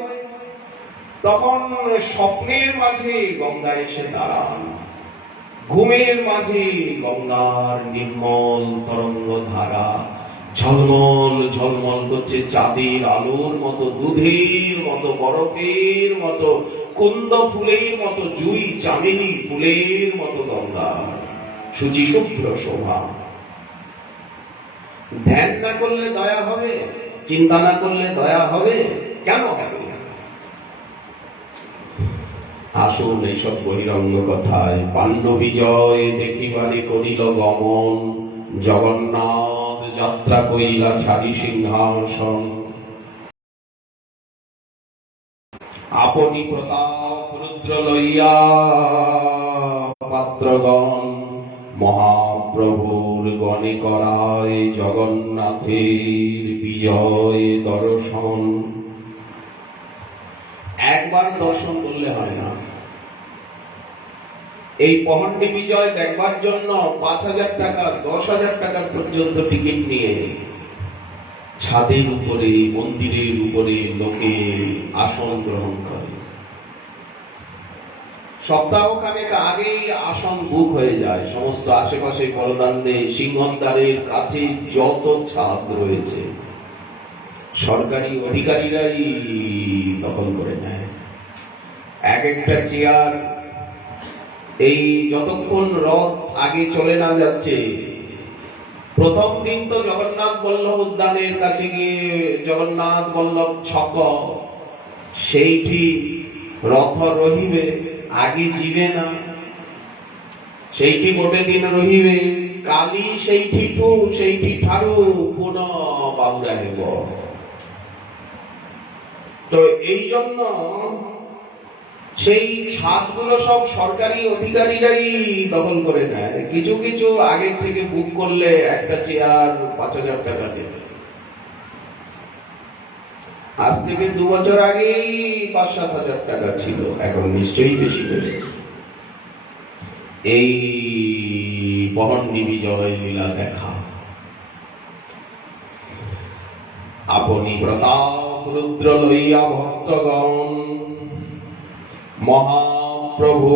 তখন স্বপ্নের মাঝে গঙ্গা এসে দাঁড়ান, ঘুমের মাঝে গঙ্গার নির্মল তরঙ্গ ধারা ঝলমল ঝলমল করছে, চাঁদের আলোর মতো, দুধের মতো, বরফের মতো, কুন্দ ফুলের মতো, জুই চামেলি ফুলের মতো গঙ্গা শুচি শুভ্র শোভা। ধ্যান না করলে দয়া হবে? চিন্তা না করলে দয়া হবে? কেন হবে? আসুন এইসব বহিরঙ্গ কথায় পাণ্ডব বিজয় দেখিবারে করিল গমন, জগন্নাথ যাত্রা কইলা ছাড়ি সিংহাসন, আপনি প্রতাপ রুদ্র লইয়া পাত্রগণ, মহাপ্রভুর গণে করায় জগন্নাথের বিজয় দর্শন। একবার দর্শন করলে হয় না। এই পহণ্ডি বিজয় দেখবার জন্য ৫,০০০ টাকা, ১০,০০০ টাকা পর্যন্ত টিকিট নিয়ে ছাদের উপরে, মন্দিরের উপরে লোকে আসন গ্রহণ করে। সপ্তাহখানেক আগেই আসন বুক হয়ে যায়। সমস্ত আশেপাশে করদান্নে, সিংহদ্বারের কাছে যত ছাদ রয়েছে সরকারি অধিকারীরাই দখল করে নেয়। এক একটা চেয়ার, এই যতক্ষণ রথ আগে চলে না যাচ্ছে, প্রথম দিন তো জগন্নাথ বল্লভ উদ্যানের কাছে গিয়ে জগন্নাথ বল্লভ ছক, সেইটি রথ রহিবে, আগে ଯିବେ না, সেইটি গোটে দিন রহিবে, কালি সেইটি ঠারু পুনঃ বাহুরা হেব। তো এই জন্য সেই ছাদগুলো সব সরকারি অধিকারীরাই দখল করে নেয়। কিছু কিছু আগে থেকে বুক করলে একটা চেয়ার ৫,০০০ টাকা দেবে। আজ থেকে ২ বছর আগেই ৫-৭,০০০ টাকা ছিল, এখন নিশ্চয়ই বেশি হয়ে গেছে। এই পহণ্ডি বিজয় লীলা দেখা। আপনি প্রতাপ রুদ্র লইয়া ভক্তগণ, মহাপ্রভু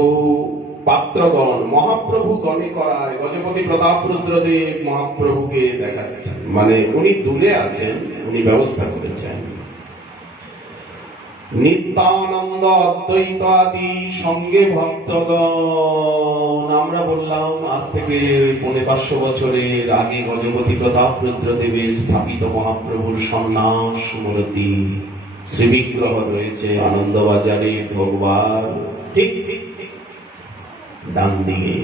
পাত্রগণ, মহাপ্রভু গণে করায় গজপতি প্রতাপ রুদ্রদেব মহাপ্রভুকে দেখাচ্ছেন, মানে উনি দূরে আছেন, উনি ব্যবস্থা করেছেন। নিত্যানন্দ অদ্বৈত আদি সঙ্গে ভক্তগণ আমরা বললাম আজ থেকে ৫৫০ বছরের আগে গজপতি প্রতাপ রুদ্রদেবের স্থাপিত মহাপ্রভুর সন্ন্যাস মূর্তি শ্রীবিগ্রহ রয়েছে আনন্দবাজারে ভগবান ঠিক ডান দিকে।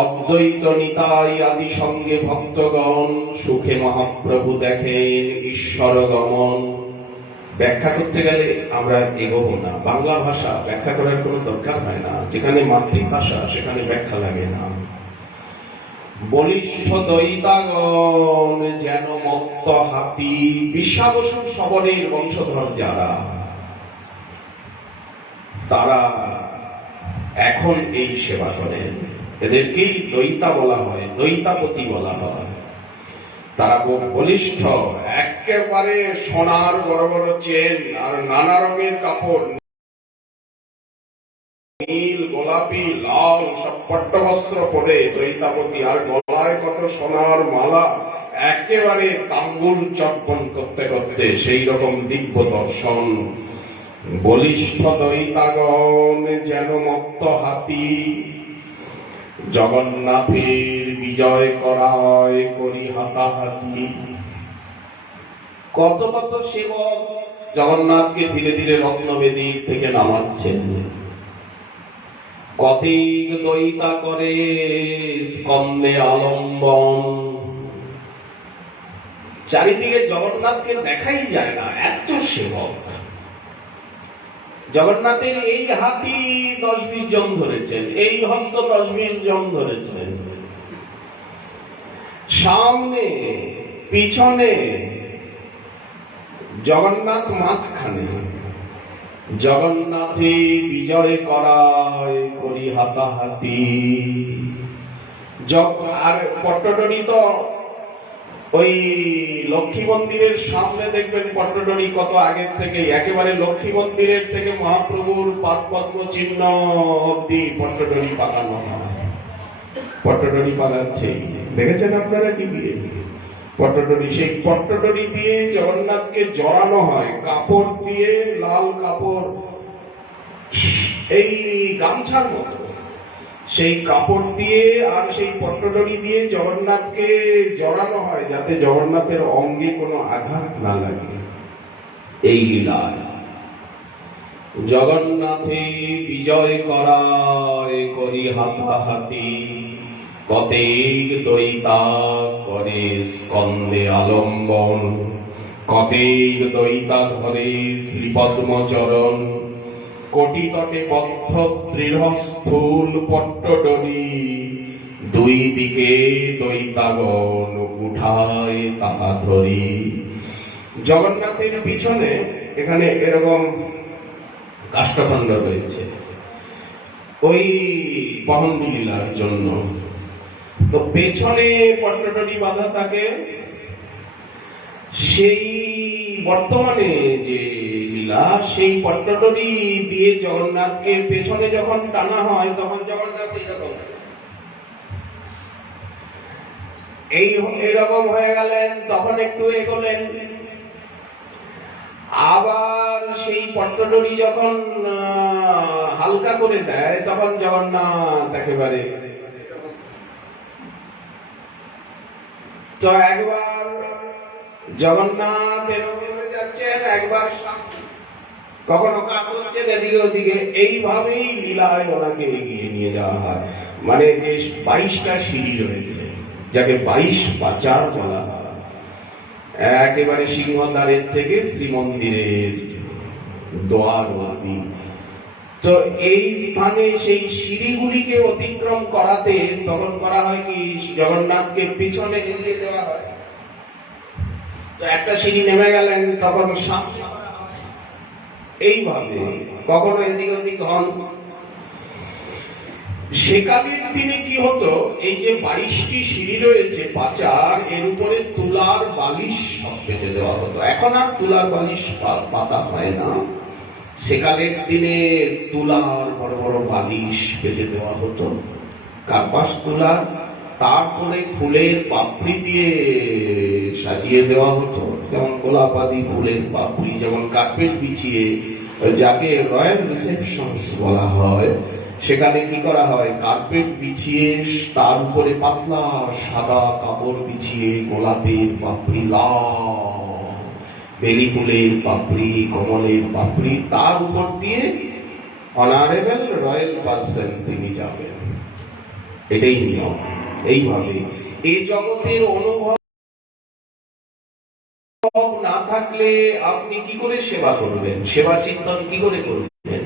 অদ্বৈত নিতাই আদি সঙ্গে ভক্তগণ সুখে মহাপ্রভু দেখেন ঈশ্বর গমন। ব্যাখ্যা করতে গেলে আমরা এগোবো না, বাংলা ভাষা ব্যাখ্যা করার কোনো দরকার হয় না, যেখানে মাতৃভাষা সেখানে ব্যাখ্যা লাগে না। বলিষ্ঠ দৈতাগণ যেন মত্ত হাতি, বিশ্বাবসু শবরের বংশধর যারা, তারা এখন এই সেবা করেন, এদেরকেই দৈতা বলা হয়, দৈতাপতি বলা হয়। তারা বলিষ্ঠ, একেবারে সোনার বড় বড় চেন আর নানা রঙের কাপড়, নীল গোলাপি লাল সব পট্টবস্ত্র পরে দৈতাপতি, আর গলায় কত সোনার মালা, একেবারে তাম্বুল চর্পণ করতে করতে সেই রকম দিব্য দর্শন। বলিষ্ঠ দৈতাগণ যেন মত্ত হাতি, জগন্নাথের বিজয় করায় করি হাতাহাতি। কত কত সেবক জগন্নাথকে ধীরে ধীরে রত্নবেদীর থেকে নামাচ্ছেন। কতিক দৈতা করে স্কন্দে আলম্বন। চারিদিকে জগন্নাথকে দেখাই যায় না, এত সেবক। জগন্নাথের এই হাতি ১০-২০ জন ধরেছেন, এই হস্ত ১০-২০ জন ধরেছেন, সামনে পিছনে জগন্নাথ মাঝখানে। জগন্নাথে বিজয় করায় করি হাতাহাতি। আর পট্টডরি তো ওই লক্ষ্মী মন্দিরের সামনে দেখবেন পট্টডরি কত আগের থেকে, একেবারে লক্ষ্মী মন্দিরের থেকে মহাপ্রভুর পাদপদ্ম চিহ্ন অব্দি পট্টডরি পাকানো হয়। পট্টডরি পাকাচ্ছে, দেখেছেন আপনারা কি বিয়ে পট্টডরি? সেই পট্টডরি দিয়ে জগন্নাথকে জড়ানো হয় কাপড় দিয়ে, লাল কাপড়, এই গামছার মতো সেই কাপড় দিয়ে আর সেই পট্টডরি দিয়ে জগন্নাথকে জড়ানো হয়, যাতে জগন্নাথের অঙ্গে কোনো আঘাত না লাগে। এই লীলায় জগন্নাথে বিজয় করায় করি হাতাহাতি। কতেক দৈতা করে স্কন্দে আলম্বন, কতেক দৈতা ধরে শ্রীপদ্মচরণ। কোটি তটে বদ্ধ দৃঢ় স্থূল পট্টডরি, দুই দিকে দৈতাগণ উঠায় তাহা ধরি। জগন্নাথের পিছনে এখানে এরকম কাষ্ঠখণ্ড রয়েছে ওই বহন লীলার জন্য। তো পেছনে পট্টডরি বাঁধা থাকে। সেই বর্তমানে যে লীলা, সেই পট্টডরি দিয়ে জগন্নাথকে পেছনে যখন টানা হয় তখন জগন্নাথ এইরকম হয়ে গেলেন, তখন একটু এগোলেন। আবার সেই পট্টডরি যখন হালকা করে দেয় তখন জগন্নাথ একেবারে। তো একবার জগন্নাথ এরকম হয়ে যাচ্ছেন, একবার কখনো কাঁপছেন এদিকে ওদিকে। এইভাবেই লীলায় ওনাকে এগিয়ে নিয়ে যাওয়া হয়। মানে যে 22টা সিঁড়ি রয়েছে, যাকে 22 পাচার বলা হয়, একেবারে সিংহদ্বারের থেকে শ্রীমন্দিরের দ্বার অবধি। তো এই স্থানে সেই সিঁড়িগুলিকে অতিক্রম করাতে তখন করা হয় কি, জগন্নাথকে পিছনে এগিয়ে দেওয়া হয়। তো একটা সিঁড়ি নেমে গেলেন তখন সামনে এইভাবে কখনো এদিক ওদিক হন। সেকালের দিনে কি হতো, এই যে 22টি সিঁড়ি রয়েছে পাচার, এর উপরে তুলার বালিশ সব পেতে দেওয়া হতো। এখন আর তুলার বালিশ পাতা হয় না। সেকালের দিনে তুলার বড় বড় বালিশ পেতে দেওয়া হতো, কার্পাস তুলা, তারপরে ফুলের পাপড়ি দিয়ে সাজিয়ে দেওয়া হতো, যেমন গোলাপ আদি ফুলের পাপড়ি, যেমন কার্পেট বিছিয়ে, যাকে রয়্যাল রিসেপশনস বলা হয়, সেখানে কি করা হয়, কার্পেট বিছিয়ে তার উপরে পাতলা সাদা কাপড় বিছিয়ে গোলাপের পাপড়ি, লাল বেলি ফুলের পাপড়ি, কমলের পাপড়ি, তার উপর দিয়ে অনারেবল রয়্যাল পার্সন তিনি যাবেন। এটাই নিয়ম। এইভাবে এই জগতের অনুভব না থাকলে আপনি কি করে সেবা করবেন, সেবা চিন্তন কি করে করবেন?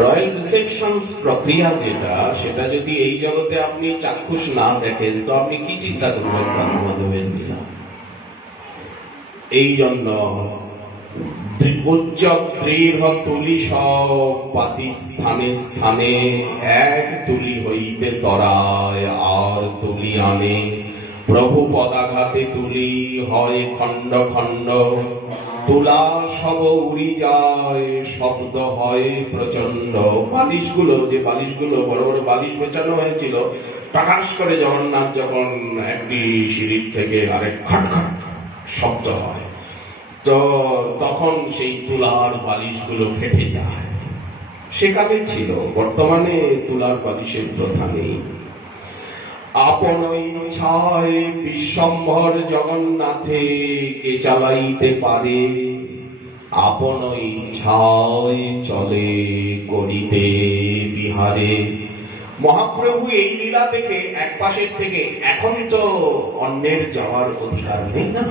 রয়্যাল রিসেপশন প্রক্রিয়া যেটা, সেটা যদি এই জগতে আপনি চাক্ষুষ না দেখেন তো আপনি কি চিন্তা করবেন মাধবের লীলা? এই জন্য উজ্জ্বল দৃঢ় তুলি সব পাতি স্থানে স্থানে, এক তুলি হইতে তরায় আর তুলি আনে, প্রভু পদাঘাতে তুলি হয় খণ্ড খণ্ড, তুলা সব উড়ি যায় শব্দ হয় প্রচন্ড। বালিশগুলো, যে বালিশগুলো বড় বড় বালিশ বেচানো হয়েছিল, টাকাস করে জগন্নাথ যখন একটি সিঁড়ির থেকে আরেক খট খট শব্দ হয়, তো তখন সেই তুলার বালিশগুলো ফেটে যায়। সেকালে ছিল, বর্তমানে তুলার বালিশের প্রথা নেই। আপন ইচ্ছায় বিশ্বম্ভর জগন্নাথে কে চালাইতে পারে, আপন ইচ্ছায় চলে করিতে বিহারে। মহাপ্রভু এই লীলা দেখে এক পাশের থেকে, এখন তো অন্যের যাওয়ার অধিকার নেই না,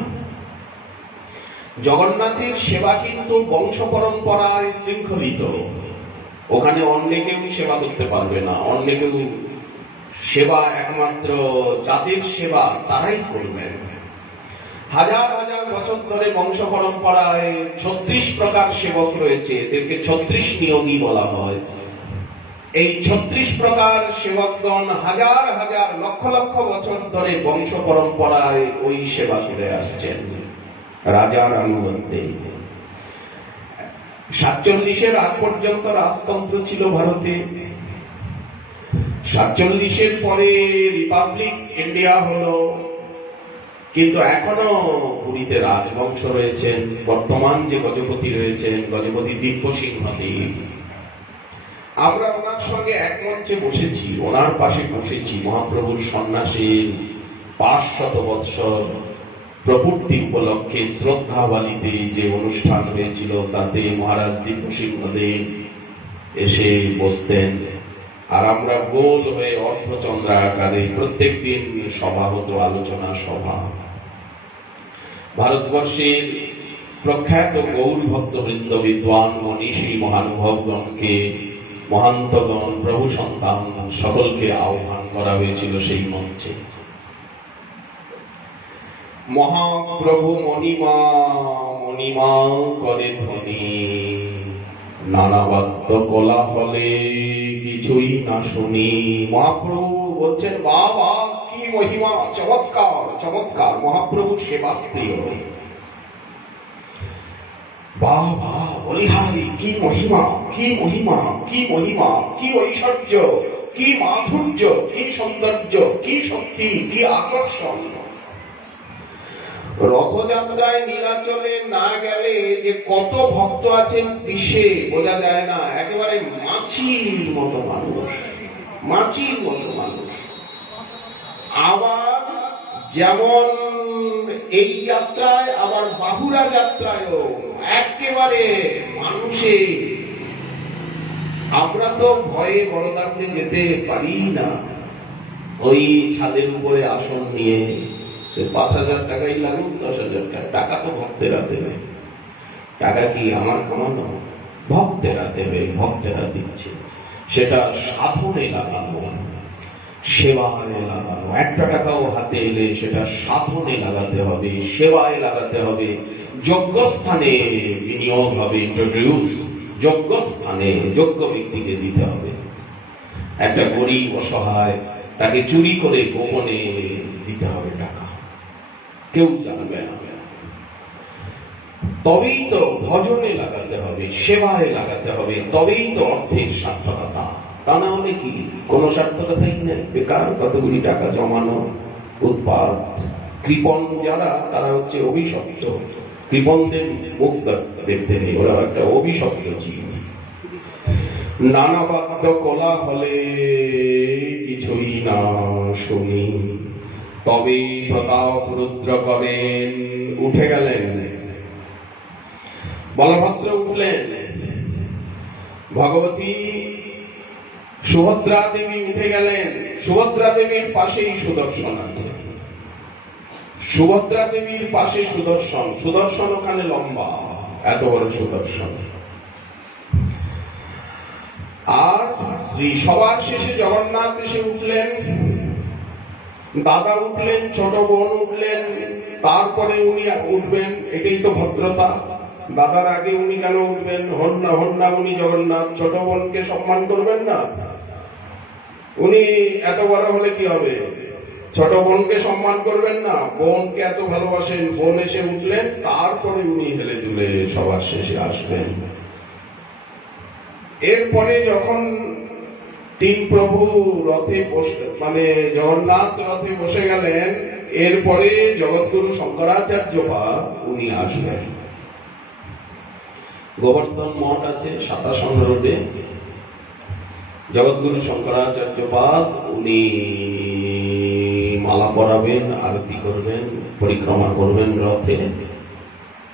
জগন্নাথের সেবা কিন্তু বংশ পরম্পরায় শৃঙ্খলিত, ওখানে অন্য কেউ সেবা করতে পারবে না, অন্য কেউ সেবা একমাত্র যাদের সেবা তারাই করবেন। হাজার হাজার বছর ধরে বংশ পরম্পরায় 36 প্রকার সেবক রয়েছে, এদেরকে 36 নিয়োগী বলা হয়। এই 36 প্রকার সেবকগণ হাজার হাজার লক্ষ লক্ষ বছর ধরে বংশ পরম্পরায় ওই সেবা করে আসছেন রাজার আনুগত্যে। 47-এর আগ পর্যন্ত রাজতন্ত্র ছিল ভারতে, 47-এর পরে রিপাবলিক ইন্ডিয়া হলো, কিন্তু এখনো পুরীতে রাজবংশ রয়েছেন। বর্তমান যে গজপতি রয়েছেন, গজপতি দিব্য সিংহদেব, আমরা ওনার সঙ্গে এক মঞ্চে বসেছি, ওনার পাশে বসেছি। মহাপ্রভুর সন্ন্যাসীর 500 বৎসর প্রপূর্তি উপলক্ষে শ্রদ্ধাবালিতে যে অনুষ্ঠান হয়েছিল, তাতে মহারাজ দিব্য সিংহদেব এসে বসতেন, আর আমরা গোল হয়ে অর্ধচন্দ্রাকারে প্রত্যেক দিন সভা হতো, আলোচনা সভা। ভারতবর্ষের প্রখ্যাত গৌর ভক্তবৃন্দ, বিদ্বান মনীষী মহানুভবগণকে, মহান্তগণ, প্রভু সন্তান সকলকে আহ্বান করা হয়েছিল সেই মঞ্চে। মহাপ্রভু মণিমা মণিমা করে ধ্বনি, নানা বাদ্য কোলাহলে কিছুই না শুনি। মহাপ্রভু বলছেন, বাবা কি মহিমা, চমৎকার চমৎকার। মহাপ্রভু সেবা প্রিয়, বাবা বলিহারি কি মহিমা, কি মহিমা, কি মহিমা, কি ঐশ্বর্য, কি মাধুর্য, কি সৌন্দর্য, কি শক্তি, কি আকর্ষণ। রথযাত্রায় নীলাচলে না গেলে যে কত ভক্ত আছেন বিশ্বে বোঝা যায় না। একেবারে মাছির মতো মানুষ, মাছির মতো মানুষ। আবার যেমন এই যাত্রায়, আবার বাহুরা যাত্রায়ও একেবারে মানুষে। আমরা তো ভয়ে বড়দান্তে যেতে পারি না, ওই ছাদের উপরে আসন নিয়ে, সে 5,000 টাকাই লাগুক, 10,000 টাকা তো ভক্তেরা দেবে। টাকা কি আমার কামানো? ভক্তেরা দেবে, ভক্তেরা দিচ্ছে। সেটা সাধনে লাগানো, সেবায় লাগানো। একটা টাকাও হাতে এলে সেটা সাধনে লাগাতে হবে, সেবায় লাগাতে হবে, যজ্ঞস্থানে বিনিয়োগ হবে, ইন্ট্রোডিউস যজ্ঞস্থানে যোগ্য ব্যক্তিকে দিতে হবে। একটা গরিব অসহায়, তাকে চুরি করে গোপনে দিতে হবে টাকা, কেউ জানবে না। তবেই তো ভজনে লাগাতে হবে, সেবায় লাগাতে হবে, তবেই তো অর্থের সার্থকতা। তা না হলে কি কোনো সার্থকতাই নেই, বেকার কতগুলি টাকা জমানো, উৎপাদ। কৃপণ যারা, তারা হচ্ছে অভিশপ্ত। কৃপণদের মুখ দেখতে নেই, ওরা একটা অভিশপ্ত জীব। নানা বাদ্য কলা হলে কিছুই না শুনি, তবে প্রতাপ রুদ্র করেন। উঠে গেলেন, বলভদ্র উঠলেন, ভগবতী সুভদ্রা দেবী উঠে গেলেন। সুভদ্রা দেবীর পাশেই সুদর্শন আছে, সুভদ্রা দেবীর পাশে সুদর্শন, সুদর্শন ওখানে লম্বা, এত বড় সুদর্শন। আর শ্রী সবার শেষে জগন্নাথ এসে উঠলেন, দাদা উঠলেন, ছোট বোন উঠলেন, তারপরে উনি উঠবেন। এটাই তো ভদ্রতা। দাদার আগে উনি কেন উঠবেন? হন না উনি জগন্নাথ, ছোট বোনকে সম্মান করবেন না? উনি এত বড় হলে কি হবে? ছোট বোনকে সম্মান করবেন না? বোনকে এত ভালোবাসেন, বোন এসে উঠলেন, তারপরে উনি হেলে দুলে সবার শেষে আসবেন। এরপরে যখন তিন প্রভু রথে বসে, মানে জগন্নাথ রথে বসে গেলেন, এরপরে জগৎগুরু শঙ্করাচার্য পাদ উনি আসবেন। গোবর্ধন মঠ আছে 27 রোডে, জগৎগুরু শঙ্করাচার্য পাদ উনি মালা পরাবেন, আরতি করবেন, পরিক্রমা করবেন রথে।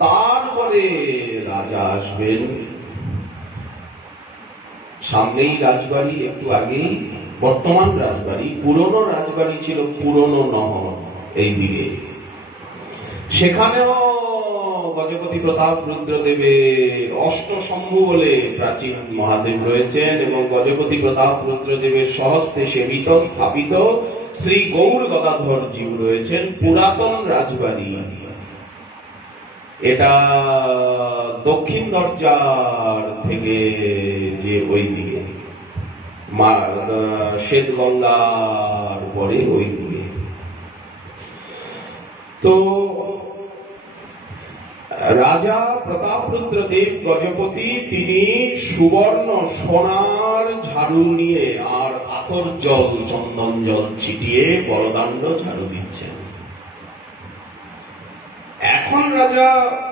তারপরে রাজা আসবেন। সামনেই রাজবাড়ি, একটু আগেই বর্তমান রাজবাড়ি, পুরনো রাজবাড়ি ছিল পুরনো নহর এই দিকে। সেখানেও গজপতি প্রতাপ রুদ্রদেবের অষ্টশম্ভু বলে প্রাচীন মহাদেব রয়েছেন, এবং গজপতি প্রতাপ রুদ্রদেবের স্বহস্তে সেবিত স্থাপিত শ্রী গৌর গদাধর জীব রয়েছেন। পুরাতন রাজবাড়ি এটা, দক্ষিণ দরজার থেকে যে ওই দিকে শ্বেত গঙ্গার পরে ওই দিকে। তো রাজা প্রতাপরুদ্রদেব গজপতি তিনি সুবর্ণ সোনার ঝাড়ু নিয়ে আর আতর জল, চন্দন জল ছিটিয়ে বড়দাণ্ড ঝাড়ু দিচ্ছেন। এখন রাজা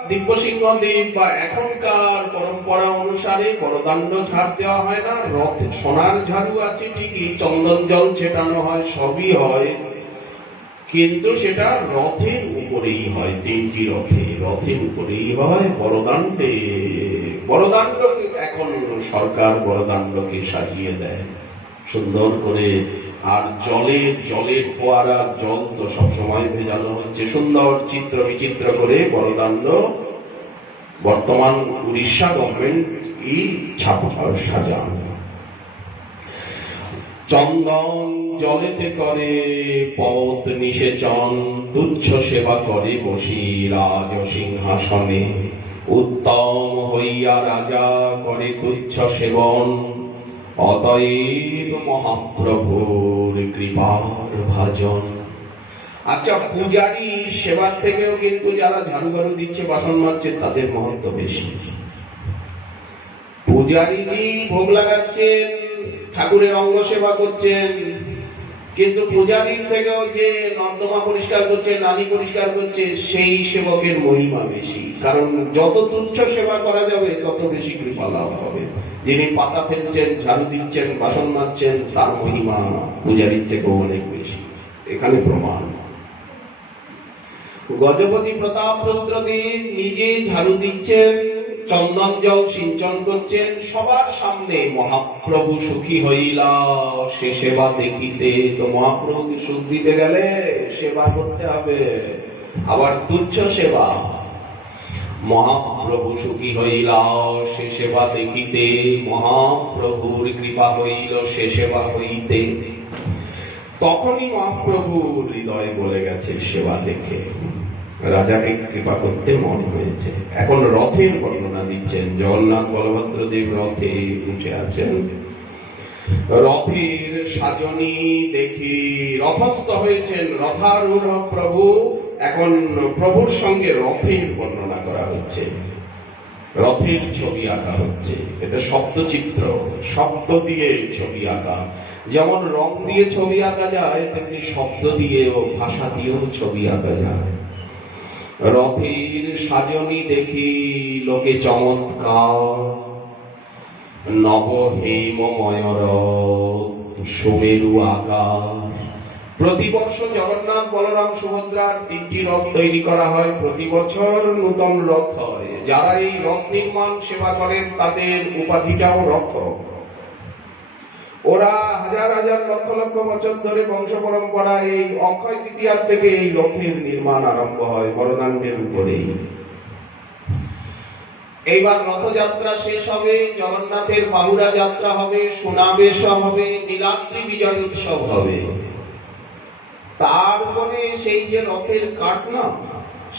দিব্যসিংহদেব বা এখনকার পরম্পরা অনুসারে বড়দাণ্ড ঝাড় দেওয়া হয় না, রথ সোনার ঝাড়ু আছে ঠিকই, চন্দন জল ছেটানো হয়, সবই হয়, কিন্তু সেটা রথের উপরেই হয়। তিনটি রথের উপরেই হয়। বড়দাণ্ড এখন সরকার বড়দাণ্ডকে সাজিয়ে দেয় সুন্দর করে। আর জলের ফোয়ারা, জল তো সবসময় ভেজানো হচ্ছে, সুন্দর চিত্র বিচিত্র করে বড়দাণ্ড বর্তমান উড়িষ্যা গভর্নমেন্ট সাজান। চন্দন জলেতে করে পদ নিষেচন, তুচ্ছ সেবা করে বসি রাজ সিংহাসনে। উত্তম হইয়া রাজা করে তুচ্ছ সেবন, অতএব মহাপ্রভুর কৃপার ভাজন। আচ্ছা, পূজারী সেবার থেকেও কিন্তু যারা ঝাড়ু ঝাড়ু দিচ্ছে, বাসন মাজছে, তাদের মহত্ব বেশি। পূজারীজি ভোগ লাগাচ্ছেন, ঠাকুরের অঙ্গ সেবা করছেন, কিন্তু পূজারীর থেকেও যে নর্দমা পরিষ্কার করছে, নালী পরিষ্কার করছে, সেই সেবকের মহিমা বেশি। কারণ যত তুচ্ছ সেবা করা যাবে তত বেশি কৃপা লাভ হবে। যিনি পাতা ফেলছেন, ঝাড়ু দিচ্ছেন, বাসন মাজছেন, তার মহিমা পূজারীর থেকেও অনেক বেশি। এখানে প্রমাণ। গজপতি প্রতাপ রুদ্রদেব নিজে ঝাড়ু দিচ্ছেন, চন্দন জল সিঞ্চন করছেন, সবার সামনে। মহাপ্রভু সুখী হইলা সে সেবা দেখিতে। তো মহাপ্রভুকে সুখ দিতে গেলে সেবা করতে হবে, আবার তুচ্ছ সেবা। মহাপ্রভু সুখী হইলা সে সেবা দেখিতে, মহাপ্রভুর কৃপা হইল সে সেবা হইতে। তখনই মহাপ্রভুর হৃদয় বলে গেছে সেবা দেখে, রাজাকে কৃপা করতে মন হয়েছে। এখন রথের বর্ণনা দিচ্ছেন। জগন্নাথ বলভদ্র দেব রথে উঠে আছেন। রথের সাজনি দেখি রথস্থ হয়েছেন রথারূঢ় প্রভু। এখন প্রভুর সঙ্গে রথের বর্ণনা করা হচ্ছে, রথের ছবি আঁকা হচ্ছে। এটা শব্দচিত্র, শব্দ দিয়ে ছবি আঁকা। যেমন রং দিয়ে ছবি আঁকা যায়, তেমনি শব্দ দিয়ে ও ভাষা দিয়েও ছবি আঁকা যায়। রথের সাজনি দেখি লোকে চমৎকার, নব হেমময় সুমেরু আকার। প্রতি বছর জগন্নাথ বলরাম সুভদ্রার 3টি রথ তৈরি করা হয়, প্রতি বছর নূতন রথ হয়। যারা এই রথ নির্মাণ সেবা করেন তাদের উপাধিটাও রথ। ওরা হাজার হাজার লক্ষ লক্ষ বছর ধরে বংশ পরম্পরা এই অক্ষয় তৃতীয়ার থেকে এই রথের নির্মাণ আরম্ভ হয় বড়দাণ্ডের উপরেই। এইবার রথযাত্রা শেষ হবে, জগন্নাথের বাহুড়া যাত্রা হবে, সোনাবেশ হবে, নীলাদ্রি বিজয় উৎসব হবে। তারপরে সেই যে রথের কাঠ না,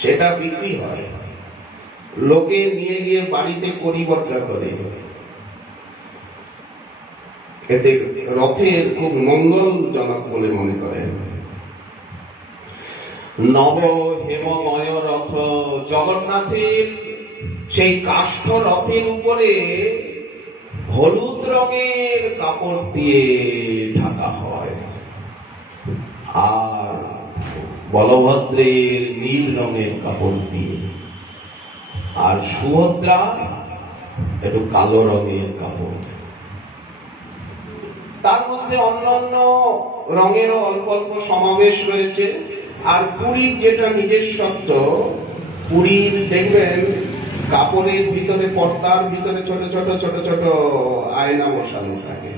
সেটা বিক্রি হয়, লোকে নিয়ে গিয়ে বাড়িতে পরিবর্তন করে। এতে রথের খুব মঙ্গলজনক বলে মনে করেন। নব হেমময় রথ, জগন্নাথের সেই কাষ্ঠ রথের উপরে হলুদ রঙের কাপড় দিয়ে ঢাকা হয়, আর বলভদ্রের নীল রঙের কাপড় দিয়ে, আর সুভদ্রা একটু কালো রঙের কাপড়। তার মধ্যে অন্যান্য রঙেরও অল্প অল্প সমাবেশ রয়েছে। আর পুরীর যেটা নিজস্বত্ব, পুরীর দেখবেন কাপড়ের ভিতরে, পর্দার ভিতরে ছোট ছোট ছোট ছোট আয়না বসানো থাকে।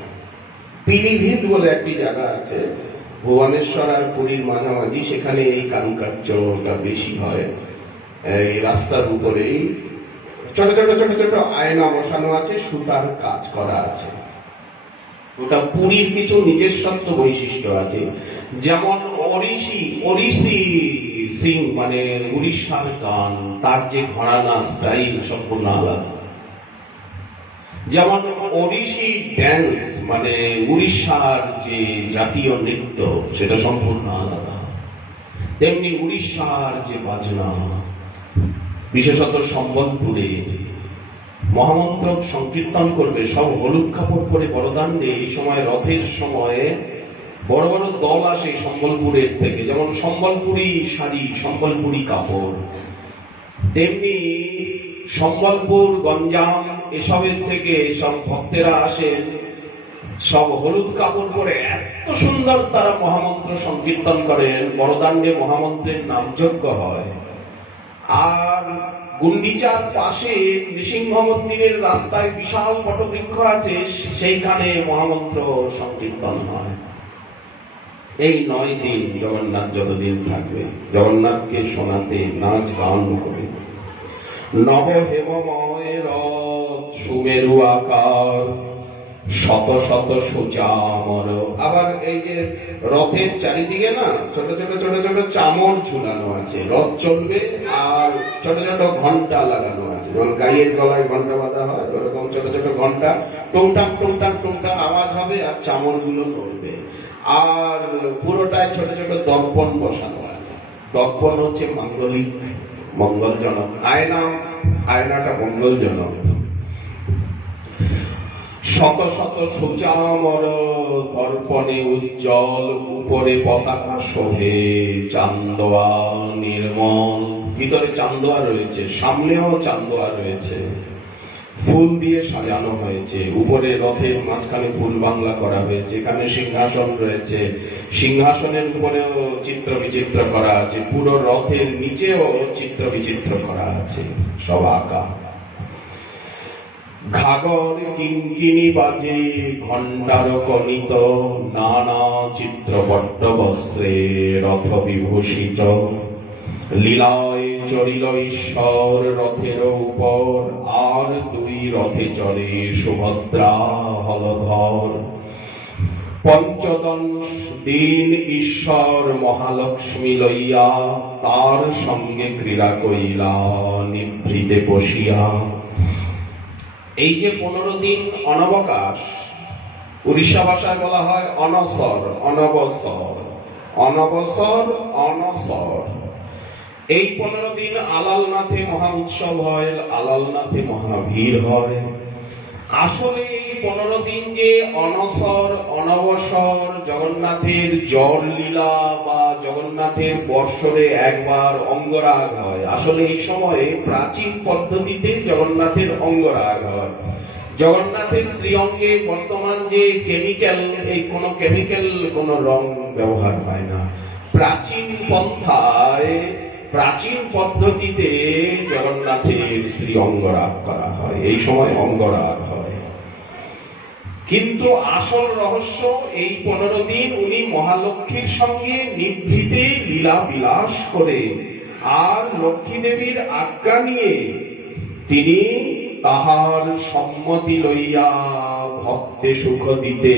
পিলিভিত বলে একটি জায়গা আছে ভুবনেশ্বর আর পুরীর মাঝামাঝি, সেখানে এই কারুকার্যটা বেশি হয়। এই রাস্তার উপরেই ছোট ছোট ছোট ছোট আয়না বসানো আছে, সুতার কাজ করা আছে। ওটা পুরীর কিছু নিজস্বত্ব বৈশিষ্ট্য আছে। যেমন ওড়িশি সিং মানে উড়িষ্যার গান, তার যে ঘরানা স্টাইল সম্পূর্ণ আলাদা। যেমন ওড়িশি ড্যান্স মানে উড়িষ্যার যে জাতীয় নৃত্য, সেটা সম্পূর্ণ আলাদা। তেমনি উড়িষ্যার যে বাজনা, বিশেষত সম্বলপুরে মহামন্ত্র সংকীর্তন করবে, সব হলুদ কাপড় পরে বড়দাণ্ডে। এই সময় রথের সময়ে বড় বড় দল আসে সম্বলপুরের থেকে, যেমন সম্বলপুরি শাড়ি, সম্বলপুরি কাপড়। তেমনি সম্বলপুর, গঞ্জাম এসবের থেকে সব ভক্তেরা আসেন, সব হলুদ কাপড় পরে এত সুন্দর তারা মহামন্ত্র সংকীর্তন করেন। বড়দাণ্ডে মহামন্ত্রের নামযজ্ঞ হয়। আর গুন্ডিচার পাশে নৃসিংহ মন্দিরের রাস্তায় বিশাল বটবৃক্ষ আছে, সেইখানে মহামন্ত্র সংকীর্তন হয়। এই 9 দিন জগন্নাথ যতদিন থাকবে, জগন্নাথকে শোনাতে নাচ গান করে। নব হেমময় রথ সুমেরু আকার, শত শত সুচামর। আবার এই যে রথের চারিদিকে না ছোট ছোট ছোট ছোট চামর ঝুলানো আছে, রথ চলবে আর ছোট ছোট ঘন্টা লাগানো আছে। যেমন গাইয়ের গলায় ঘন্টা বাঁধা হয়, ওরকম ছোট ছোট ঘন্টা টুংটাং টুংটাং টুংটাং আওয়াজ হবে, আর চামর গুলো নড়বে। আর পুরোটায় ছোট ছোট দর্পণ বসানো আছে। দর্পণ হচ্ছে মাঙ্গলিক, মঙ্গলজনক। আয়নাটা মঙ্গলজনক। শত শত সুচামর দর্পণে উজ্জ্বল, উপরে পতাকা শোভে চান্দোয়া নির্মল। ভিতরে চান্দোয়া রয়েছে, সামনেও চান্দোয়া রয়েছে, ফুল দিয়ে সাজানো হয়েছে। উপরে রথের মাঝখানে ফুল বাংলা করা হয়েছে। এখানে সিংহাসন রয়েছে, সিংহাসনের উপরেও চিত্র বিচিত্র করা আছে। পুরো রথের নিচেও চিত্র বিচিত্র করা আছে, সব আঁকা। ঘাগর কিঙ্কিনি বাজে, ঘণ্টার কনিত, নানা চিত্রপট্ট বস্ত্রে রথ বিভূষিত। লীলায় চড়িল ঈশ্বর রথের উপর, আর 2 রথে চড়ে সুভদ্রা হলধর। পঞ্চদশ দিন ঈশ্বর মহালক্ষ্মী লইয়া, তার সঙ্গে ক্রীড়া কইলা নিভৃতে বসিয়া। এই যে 15 দিন অনবকাশ, উড়িষ্যা ভাষায় বলা হয় অনসর, অনবসর, অনবসর, অনসর। এই 15 দিন আলালনাথে মহা উৎসব হয়, আলালনাথে মহাভিড় হয়। আসলে এই 15 দিন যে অনসর, অনবসর, জগন্নাথের জ্বর লীলা বা জগন্নাথের বৎসরে একবার অঙ্গরাগ হয়। আসলে এই সময়ে প্রাচীন পদ্ধতিতে জগন্নাথের অঙ্গরাগ হয়। জগন্নাথের শ্রীঅঙ্গে বর্তমান যে কেমিক্যাল, এই কোন কেমিক্যাল কোন রং ব্যবহার হয় না। প্রাচীন পন্থায় প্রাচীন পদ্ধতিতে জগন্নাথের শ্রী অঙ্গরাগ করা হয়, এই সময় অঙ্গরাগ হয়। কিন্তু আসল রহস্য এই 15 দিন উনি মহালক্ষ্মীর সঙ্গে নিভৃতে লীলা বিলাস করে আর লক্ষ্মী দেবীর আজ্ঞা নিয়ে তিনি তাহার সম্মতি লইয়া ভক্তে সুখ দিতে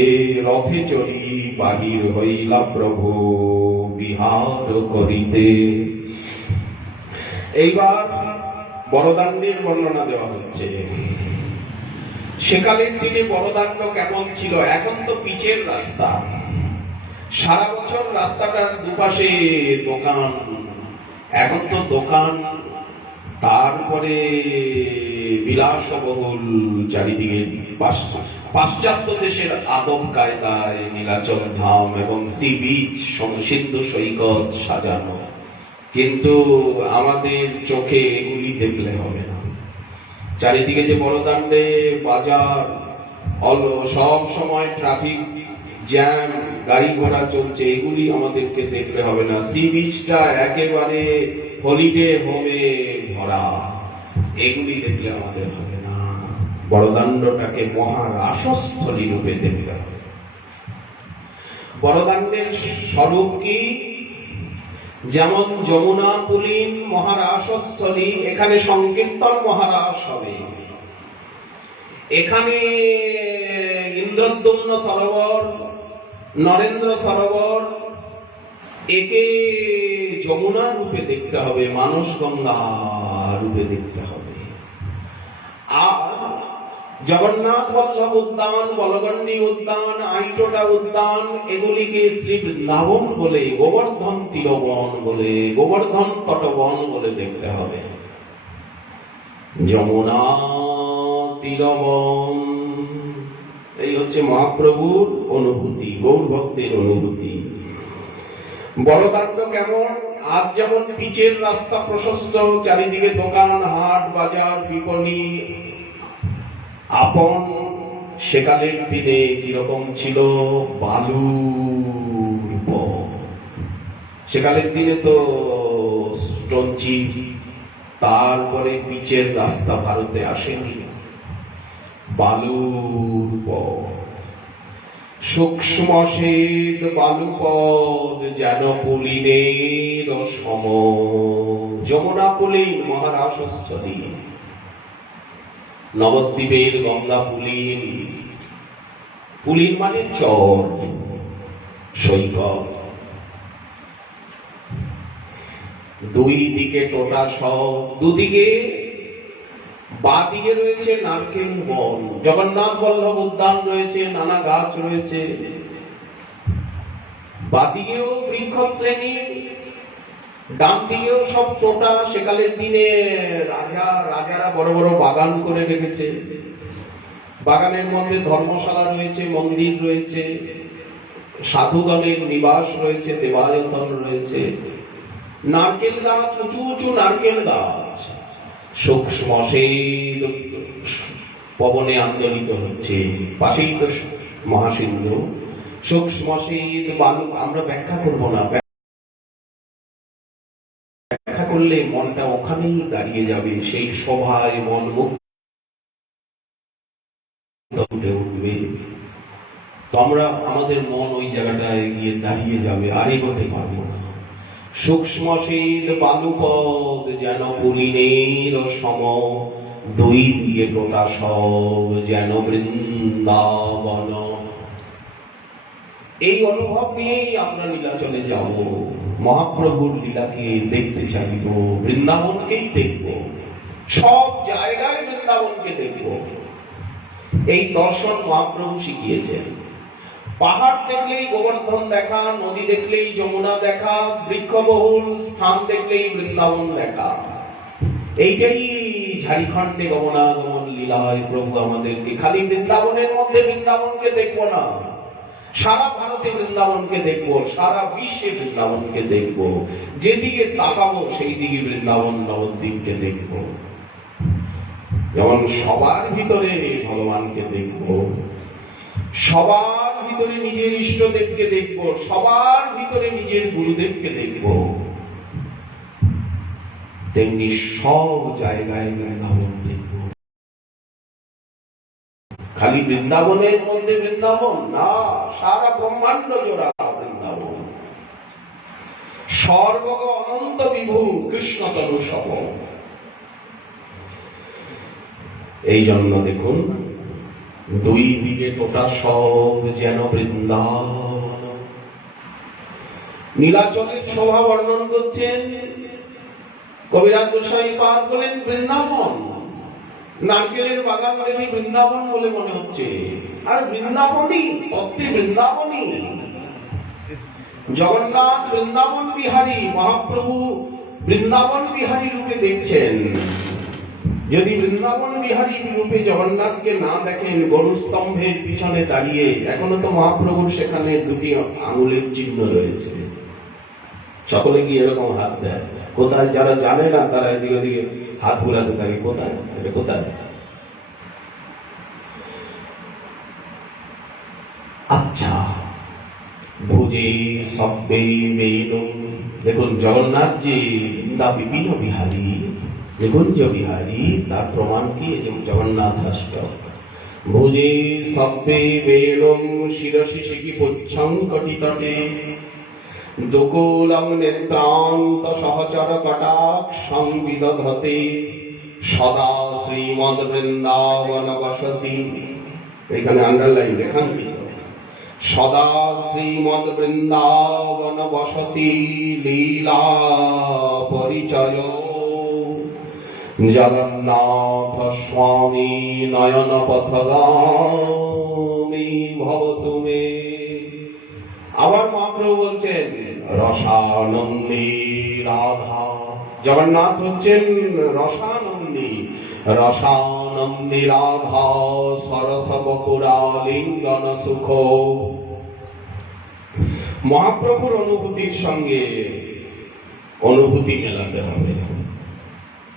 রথে চড়ি বাহির হইলা প্রভু বিহার করিতে। এইবার বড়দাণ্ডের বর্ণনা দেওয়া হচ্ছে। সেকালের দিনে বড়দাণ্ড কেমন ছিল? এখন তো পিচের রাস্তা, সারা বছর রাস্তাটার দুপাশে দোকান। এখন তো দোকান, তারপরে বিলাসবহুল চারিদিকে পাশ্চাত্য দেশের আদব কায়দায় নীলাচল ধাম এবং সি বিচ সিন্ধু সৈকত সাজানো। কিন্তু আমাদের চোখে এগুলি দেখলে হবে না। চারিদিকে যে বড়দাণ্ডে বাজার, সব সময় ট্রাফিক জ্যাম, গাড়ি ঘোড়া চলছে, এগুলি আমাদেরকে দেখলে হবে না। সি বিচটা একেবারে হলিডে হোমে ভরা, এগুলি দেখলে আমাদের হবে না। বড়দাণ্ডটাকে মহারাসস্থলী রূপে দেখতে হবে। বড়দাণ্ডের স্বরূপ কি? যেমন যমুনা পুলিন মহারাসস্থলী, এখানে সংকীর্তন মহারাস হবে। এখানে ইন্দ্রদ্যুম্ন সরোবর, নরেন্দ্র সরোবর, একে যমুনা রূপে দেখতে হবে, মানস গঙ্গা রূপে দেখতে হবে। আর জগন্নাথ বল্লভ উদ্যান, বলগণ্ডী উদ্যান, আইটোটা উদ্যান, এগুলিকে শ্রী বৃন্দাবন বলে, গোবর্ধন তীরবন বলে, গোবর্ধন তটবন বলে দেখতে হবে। যমুনা তীরবন, এই হচ্ছে মহাপ্রভুর অনুভূতি, গৌর ভক্তের অনুভূতি। বড়দাণ্ড কেমন? আজ যেমন পিচের রাস্তা প্রশস্ত, চারিদিকে দোকান, হাট, বাজার, বিপণী আপন, সেকালের দিনে কিরকম ছিল? বালুর পথ। সেকালের দিনে তো স্টোনচি, তারপরে পিচের রাস্তা ভারতে আসেনি, বালুর পথ। সূক্ষ্ম শ্বেত বালুপদ যেন পুলিনের সম। যমুনা পুলিন মহারাসস্থলী, নবদ্বীপের গঙ্গা পুলিন। পুলিন মানে চর, সৈকত। দুই দিকে টোটা সব, দুদিকে বাদিকে রয়েছে নারকেল বন। জগন্নাথ বল্লভ উদ্যান রয়েছে, নানা গাছ রয়েছে। বাদিকেও বৃক্ষ শ্রেণী, ডান দিকেও সব টোটা। সেকালের দিনে রাজারা বড় বড় বাগান করে রেখেছে। বাগানের মধ্যে ধর্মশালা রয়েছে, মন্দির রয়েছে, সাধুগণের নিবাস রয়েছে, দেবায়তন রয়েছে। নারকেল গাছ, উঁচু উঁচু নারকেল গাছ, সূক্ষ্ম শীত পবনে আন্দোলিত হচ্ছে। পাশেই তো মহাসিন্ধু। সূক্ষ্ম শীত বালু আমরা ব্যাখ্যা করব না, ব্যাখ্যা করলে মনটা ওখানেই দাঁড়িয়ে যাবে। সেই সভায় মন মুক্ত উঠবে। তো আমরা, আমাদের মন ওই জায়গাটায় গিয়ে দাঁড়িয়ে যাবে, আর এগোতে পারবো না। সূক্ষ্ম শীত বালুপদ যেন পুলিনের সম, দুই দিকে টোটা সব যেন বৃন্দাবন। এই অনুভব নিয়েই আমরা নীলাচলে যাব। মহাপ্রভুর লীলাকে দেখতে চাইব, বৃন্দাবনকেই দেখব, সব জায়গায় বৃন্দাবনকে দেখব। এই দর্শন মহাপ্রভু শিখিয়েছেন। পাহাড় দেখলেই গোবর্ধন দেখা, নদী দেখলেই যমুনা দেখা, বৃক্ষবহুল স্থান দেখলেই বৃন্দাবন দেখা। এইটাই ঝাড়খণ্ডে গমনাগমন লীলায় প্রভু আমাদেরকে। খালি বৃন্দাবনের মধ্যে বৃন্দাবনকে দেখব না, সারা ভারতে বৃন্দাবনকে দেখব, সারা বিশ্বে বৃন্দাবনকে দেখব। যেদিকে তাকাবো সেই দিকে বৃন্দাবন নবদ্বীপকে দেখব। যেমন সবার ভিতরে ভগবানকে দেখব, সবার ভিতরে নিজের ইষ্টদেবকে দেখব, সবার ভিতরে নিজের গুরুদেবকে দেখব, তেমনি সব জায়গায় বৃন্দাবন দেখব। খালি বৃন্দাবনের মধ্যে বৃন্দাবন না, সারা ব্রহ্মাণ্ড জোড়া বৃন্দাবন। সর্বগ অনন্ত বিভু কৃষ্ণ তনু সব। এই জন্য দেখুন, দুই দিকে টোটা সব যেন বৃন্দাবন। নীলাচলের শোভা বর্ণন করছেন কবিরাজ গোসাই পাদ বলেন বৃন্দাবন। নারকেলের বাগান দেখে বৃন্দাবন বলে মনে হচ্ছে, আর বৃন্দাবনই, তত্ত্বে বৃন্দাবনই। জগন্নাথ বৃন্দাবন বিহারী, মহাপ্রভু বৃন্দাবন বিহারী রূপে দেখছেন। যদি বৃন্দাবন বিহারী রূপে জগন্নাথকে না দেখেন গরুস্তম্ভের পিছনে দাঁড়িয়ে, এখনো তো মহাপ্রভুর সেখানে দুটি আঙুলের চিহ্ন রয়েছে। সকলে কি এরকম হাত দেয়? কোথায়? যারা জানে না তারা এদিকে ওদিকে হাত বুলাতে থাকে। কোথায় এটা? কোথায়? আচ্ছা, ভুজে সব্বে বেনু। দেখুন জগন্নাথজি বিপিন বিহারী, নিকুঞ্জ বিহারী, তার প্রমাণ কি? জগন্নাথ অষ্টক। ভুজে সব্বে বেনম শিরসি শিখি পুচ্ছং কটিতটে দুকুলং নেত্রান্ত সহচর কটাক্ষং বিদধতে সদা শ্রীমদ বৃন্দাবন বসতি। এখানে আন্ডারলাইন রেখাঙ্কিত। সদা শ্রীমদ বৃন্দাবন বসতি লীলা পরিচয় জগন্নাথ স্বামী নয়ন পথগামী ভবতু মে। আবার মহাপ্রভু বলছেন রসানন্দী রাধা। জগন্নাথ হচ্ছেন রসানন্দী, রসানন্দী রাধা সরস বকুরা লিঙ্গন সুখ। মহাপ্রভুর অনুভূতির সঙ্গে অনুভূতি মেলাতে হবে,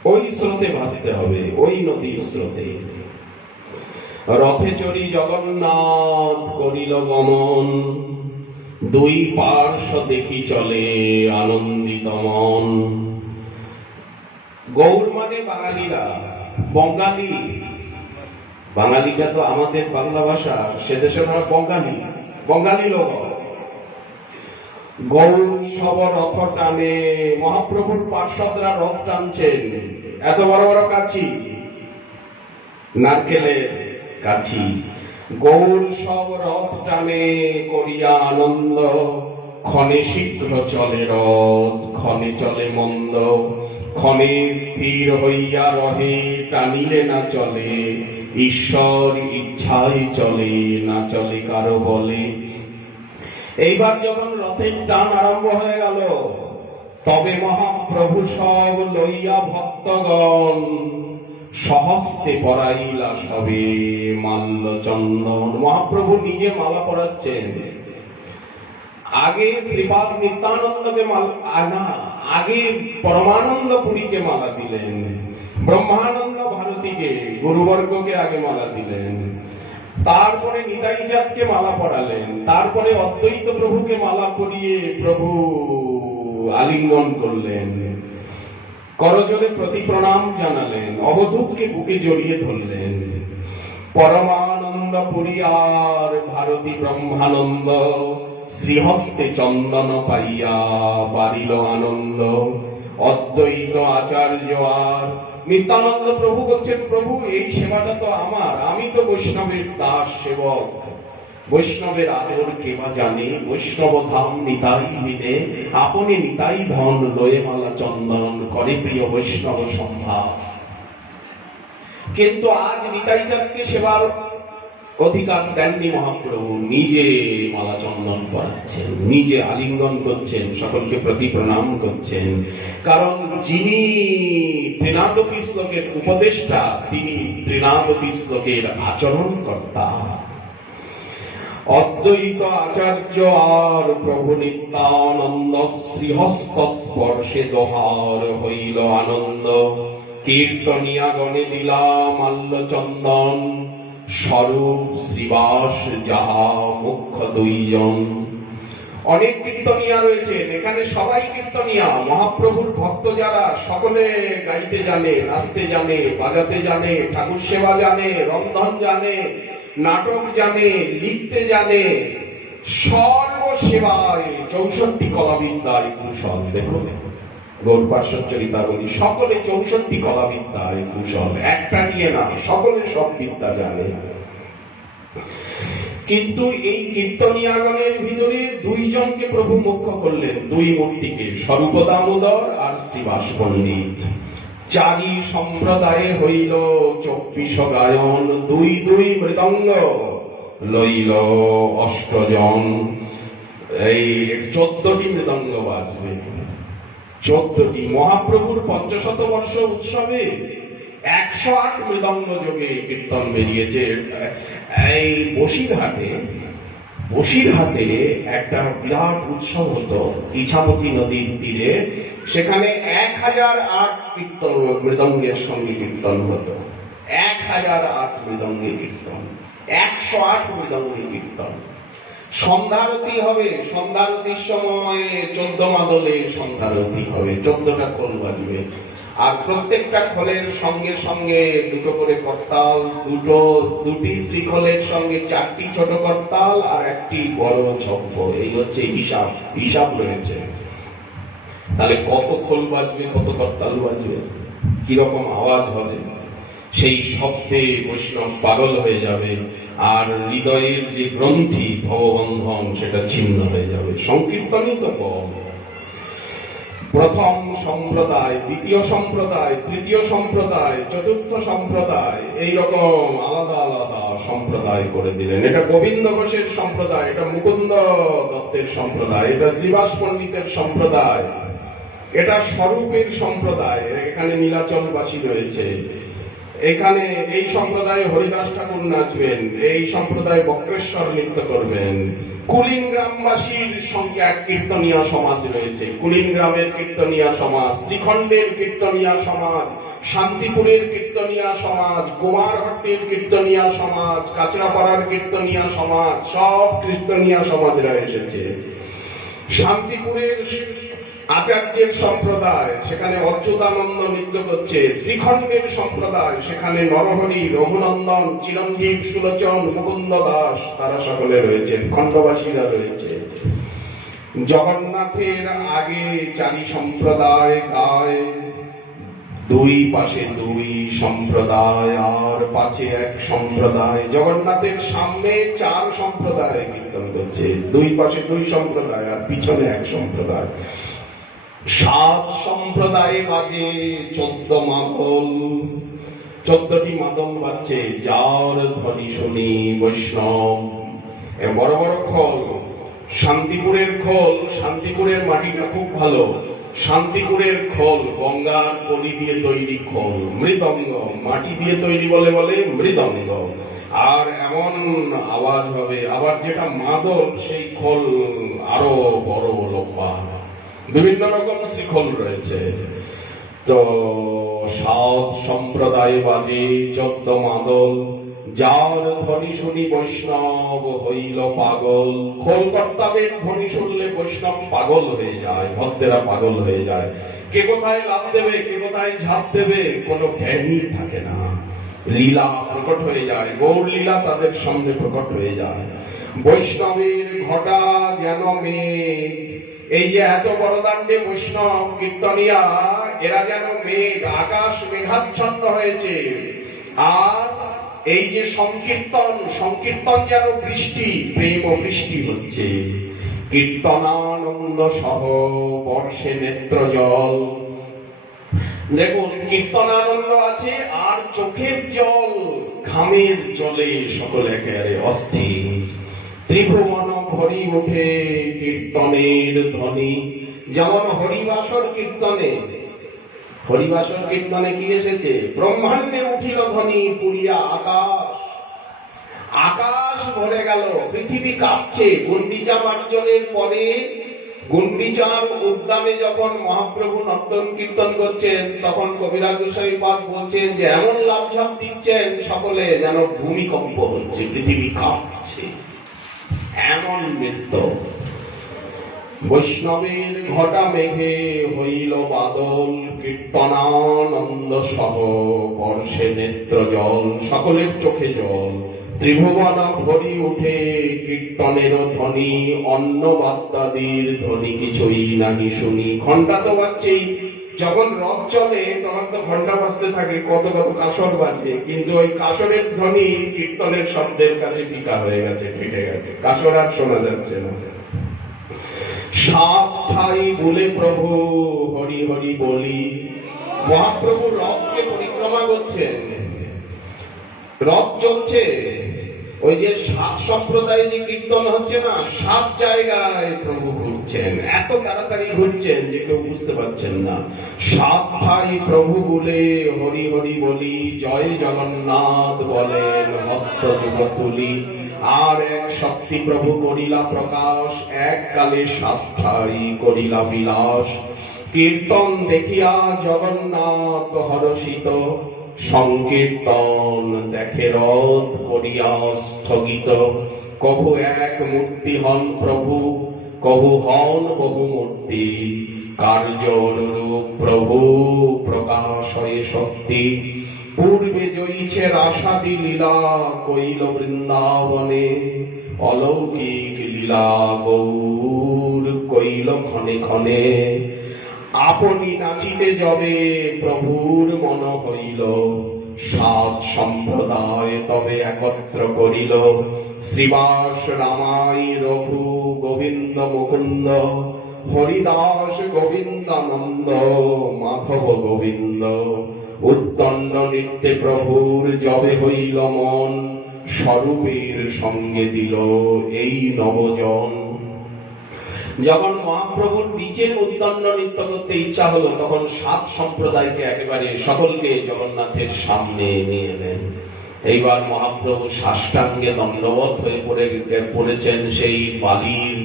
ওই স্রোতে ভাসতে হবে, ওই নদীর স্রোতে। রথে চড়ি জগন্নাথ করিল গমন, দুই পার্শ্ব দেখি চলে আনন্দিত মন। গৌর মানে বাঙালিরা, বঙ্গালী। বাঙালিটা তো আমাদের বাংলা ভাষা, সে দেশের মানে বঙ্গালী, বঙ্গালী লোক। গৌর সব রথ টানে, মহাপ্রভুর পার্শ্বদরা রথ টানছেন। এত বড় বড় কাছি, নারকেলের কাছি। গৌর সব রথ টানে করিয়া আনন্দ, ক্ষণে শীঘ্র চলে রথ, ক্ষণে চলে মন্দ। ক্ষণে স্থির হইয়া রহে, টানিলে না চলে। ঈশ্বর ইচ্ছায় চলে, না চলে কারো বলে। এইবার যখন রথের টান আরম্ভ হয়ে গেল, তবে মহাপ্রভু সব লইয়া ভক্তগণ সহস্তে পরাইলা সবে মাল্য চন্দন। মহাপ্রভু নিজে মালা পরাচ্ছেন। আগে শ্রীপাদ নিত্যানন্দকে মালা, আগে পরমানন্দ পুরীকে মালা দিলেন, ব্রহ্মানন্দ ভারতীকে গুরুবর্গকে আগে মালা দিলেন, তারপরে নিতাই চাঁদকে মালা পরালেন, তারপরে অদ্বৈত প্রভুকে মালা পরিয়ে প্রভু আলিঙ্গন করলেন, করজোড়ে প্রতি প্রণাম জানালেন, অবধূতকে বুকে জড়িয়ে ধরলেন। পরমানন্দ পুরী আর ভারতী ব্রহ্মানন্দ শ্রীহস্তে চন্দন পাইয়া বাড়িল আনন্দ। অদ্বৈত আচার্য আর নিত্যানন্দ প্রভু বলছেন, প্রভু এই সেবাটা তো আমার, আমি তো বৈষ্ণবের দাস সেবক। বৈষ্ণবের আদর কেবা জানে, বৈষ্ণব ধাম নিতাই বিদে, আপনি নিতাই ধন লয়ে মালা চন্দন করে প্রিয় বৈষ্ণব সম্ভার। কিন্তু আজ নিতাই চাঁদকে সেবার অধিকার দেননি মহাপ্রভু, নিজে মালা চন্দন করাচ্ছেন, নিজে আলিঙ্গন করছেন, সকলকে প্রতি প্রণাম করছেন। কারণ যিনি ত্রিনাদপি শ্লোকের উপদেষ্টা, তিনি ত্রিনাদপি শ্লোকের আচরণ কর্তা। অদ্বৈত আচার্য আর প্রভু নিত্যানন্দ শ্রীহস্ত স্পর্শে দোহার হইল আনন্দ। কীর্তনিয়া গণে দিলাম মাল্য চন্দন, স্বরূপ শ্রীবাস যাহা মুখ্য দুইজন। অনেক কীর্তনিয়া রয়েছেন এখানে, সবাই কীর্তনিয়া, মহাপ্রভুর ভক্ত যারা, সকলে গাইতে জানে, নাচতে জানে, বাজাতে জানে, ঠাকুর সেবা জানে, রন্ধন জানে, নাটক জানে, লিখতে জানে, সর্বসেবায় 64 কলাবিদ্যায় কুশল। দেখুন গৌর পার্শ্বদ চরিতাবলী, সকলে 64 কলাবিদ্যায় কুশল, একটা নিয়ে না, সকলে সব বিদ্যা জানে। কিন্তু এই কীর্তনিয়াগণের ভিতরে দুইজনকে প্রভু মুখ্য করলেন, দুই মূর্তিকে, স্বরূপ দামোদর আর শ্রীবাস পণ্ডিত। চারি সম্প্রদায়ে হইল 24 গায়ন, দুই দুই মৃদঙ্গ লইল 8 জন। এই 14টি মৃদঙ্গ বাজবে, 14টি। মহাপ্রভুর 500 বর্ষ উৎসবে 108 মৃদঙ্গ যোগে কীর্তন বেরিয়েছে। এই বসিরহাটে একটা বিরাট উৎসব হতো ইছামতি নদীর তীরে, সেখানে 1008 কীর্তন মৃদঙ্গের সঙ্গে কীর্তন হতো। 1008 মৃদঙ্গে কীর্তন, 108 মৃদঙ্গে কীর্তন। সন্ধ্যারতি হবে, সন্ধ্যারতির সময় 14 মাদলে সন্ধ্যারতি হবে, 14টা খোল বাজবে। আর প্রত্যেকটা খোলের সঙ্গে সঙ্গে দুটো করে করতাল, দুটি শ্রীখোলের সঙ্গে 4টি ছোট করতাল আর একটি বড় ঝপ্প। এই হচ্ছে হিসাব রয়েছে। তাহলে কত খোল বাজবে, কত করতাল বাজবে, কিরকম আওয়াজ হবে, সেই শব্দে বৈষ্ণব পাগল হয়ে যাবে, আর হৃদয়ের যে গ্রন্থি ভববন্ধন সেটা ছিন্ন হয়ে যাবে। সংকীর্তনই তো বল। প্রথম সম্প্রদায়, দ্বিতীয় সম্প্রদায়, তৃতীয় সম্প্রদায়, চতুর্থ সম্প্রদায়, এইরকম আলাদা আলাদা সম্প্রদায় করে দিলেন। এটা গোবিন্দ ঘোষের সম্প্রদায়, এটা মুকুন্দ দত্তের সম্প্রদায়, এটা শ্রীবাস পণ্ডিতের সম্প্রদায়, এটা স্বরূপের সম্প্রদায়, এখানে নীলাচলবাসী রয়েছে। এখানে এই সম্প্রদায়ে হরিদাস ঠাকুর নাচবেন, এই সম্প্রদায়ে বক্রেশ্বর নৃত্য করবেন। কুলিন গ্রামবাসীর সঙ্গে এক কীর্তনিয়া সমাজ রয়েছে, কুলিন গ্রামের কীর্তনিয়া সমাজ, শ্রীখণ্ডের কীর্তনিয়া সমাজ, শান্তিপুরের কীর্তনিয়া সমাজ, কুমারহট্টির কীর্তনিয়া সমাজ, কাঁচরাপাড়ার কীর্তনিয়া সমাজ, সব কীর্তনিয়া সমাজরা এসেছে। শান্তিপুরের আচার্যের সম্প্রদায়, সেখানে অচ্যুতানন্দ নৃত্য করছে। শ্রীখণ্ডের সম্প্রদায়, সেখানে নরহরি, রঘুনন্দন, চিরঞ্জীব, সুলোচন, মুকুন্দ দাস, তারা সকলে রয়েছেন, খণ্ডবাসীরা রয়েছে। জগন্নাথের আগে 4 সম্প্রদায় গায়, দুই পাশে 2 সম্প্রদায়, আর পাশে 1 সম্প্রদায়। জগন্নাথের সামনে 4 সম্প্রদায় কীর্তন করছে, দুই পাশে 2 সম্প্রদায় আর পিছনে 1 সম্প্রদায়। 7 সম্প্রদায় বাজে 14 মাদল, 14টি মাদল বাজছে। যার ধ্বনি শুনি বৈষ্ণব। বড় বড় খোল, শান্তিপুরের খোল, শান্তিপুরের মাটিটা খুব ভালো। শান্তিপুরের খোল গঙ্গার পলি দিয়ে তৈরি খোল, মৃদঙ্গ, মাটি দিয়ে তৈরি বলে মৃদঙ্গ। আর এমন আওয়াজ হবে, আবার যেটা মাদল সেই খোল আরো বড় লম্বা। বিভিন্ন রকম শিখল রয়েছে। তো 7 সম্প্রদায় বাজে 14 মাদল। যার ধ্বনি শুনি বৈষ্ণব হইল পাগল। খোল কর্তাদের ধ্বনি শুনলে বৈষ্ণব পাগল হয়ে যায়, ভক্তেরা পাগল হয়ে যায়। কে কোথায় লাফ দেবে, কে কোথায় ঝাঁপ দেবে, কোনো জ্ঞানই থাকে না। লীলা প্রকট হয়ে যায়, গৌর লীলা তাদের সামনে প্রকট হয়ে যায়। বৈষ্ণবের ঘটা যেন মেঘ। এই যে এত বড় দাণ্ডে বৈষ্ণব কীর্তনিয়া, এরা যেন মেঘ, আকাশ মেঘাচ্ছন্ন হয়েছে। আর এই যে সংকীর্তন যেন বৃষ্টি, প্রেম বৃষ্টি হচ্ছে। কীর্তনানন্দ সহ বর্ষে নেত্র জল। দেখুন কীর্তনানন্দ আছে, আর চোখের জল, ঘামের জলে সকল একেবারে অস্থির। ত্রিভুবন ভরি ওঠে কীর্তনের ধ্বনি। যেমন হরিবাসর কীর্তনে কি এসেছে? ব্রহ্মাণ্ডে উঠিল ধ্বনি পুরিয়া আকাশ। আকাশ ভরে গেল, পৃথিবী কাঁপছে। গুন্ডিচা মার্জনের পরে গুন্ডিচার উদ্যানে যখন মহাপ্রভু নর্তন কীর্তন করছেন, তখন কবিরাজ গোসাই পাদ বলছেন যে এমন লাফঝাপ দিচ্ছেন সকলে যেন ভূমিকম্প হচ্ছে, পৃথিবী কাঁপছে, এমন নৃত্য। বৈষ্ণবের ঘটা মেঘে হইল বাদল, কীর্তনানন্দ সহ বর্ষে নেত্র জল, সকলের চোখে জল। ত্রিভুবন ভরি উঠে কীর্তনের ধ্বনি, অন্নবাদ্যাদির ধ্বনি কিছুই নাহি শুনি। ঘন্টা তো বাজছেই, যখন রথ চলে তখন তো ঘন্টা বাজতে থাকে, কত কত কাসর বাজে, কিন্তু ওই কাসরের ধ্বনি কীর্তনের শব্দের কাছে ফিকা হয়ে গেছে, ফেটে গেছে, কাসর আর শোনা যাচ্ছে না। সাত ঠাই বলে প্রভু হরি হরি বলি। মহাপ্রভু রথকে পরিক্রমা করছেন, রথ চলছে, ওই যে সাত সম্প্রদায়ে যে কীর্তন হচ্ছে না, সাত জায়গায় প্রভু ঘুরছেন, এত তাড়াতাড়ি ঘুরছেন যে কেউ বুঝতে পারছেন না। সাত ঠাই প্রভু বলে হরি হরি বলি, জয় জগন্নাথ বলেন হস্ত যুগ তুলি। আর এক শক্তি প্রভু করিলা প্রকাশ, এককালে সাত ঠাই করিলা বিলাস। কীর্তন দেখিয়া জগন্নাথ হরষিত, সংকীর্তন দেখে রথ করিয়া স্থগিত। কভু এক মূর্তি হন প্রভু, কভু হন বহু মূর্তি, কার্য অনুরূপ প্রভু প্রকাশ হয়ে শক্তি। পূর্বে জয়ীছে রাসাদি লীলা কইল বৃন্দাবনে, অলৌকিক লীলা গৌর কইল ক্ষণে ক্ষণে। আপনি নাচিতে যবে প্রভুর মন হইল, সাত সম্প্রদায় তবে একত্র করিল। শ্রীবাস রামাই রঘু গোবিন্দ মুকুন্দ, হরিদাস গোবিন্দানন্দ মাধব গোবিন্দ। উদ্দণ্ড নৃত্যে প্রভুর যবে হইল মন, স্বরূপের সঙ্গে দিল এই নবজন। যখন মহাপ্রভুর নিজের উদ্দণ্ড নৃত্য করতে ইচ্ছা হলো, তখন সাত সম্প্রদায়কে একেবারে সকলকে জগন্নাথের সামনে নিয়ে এলেন। এইবার মহাপ্রভু সাষ্টাঙ্গে দণ্ডবত হয়ে পড়েছেন সেই বালির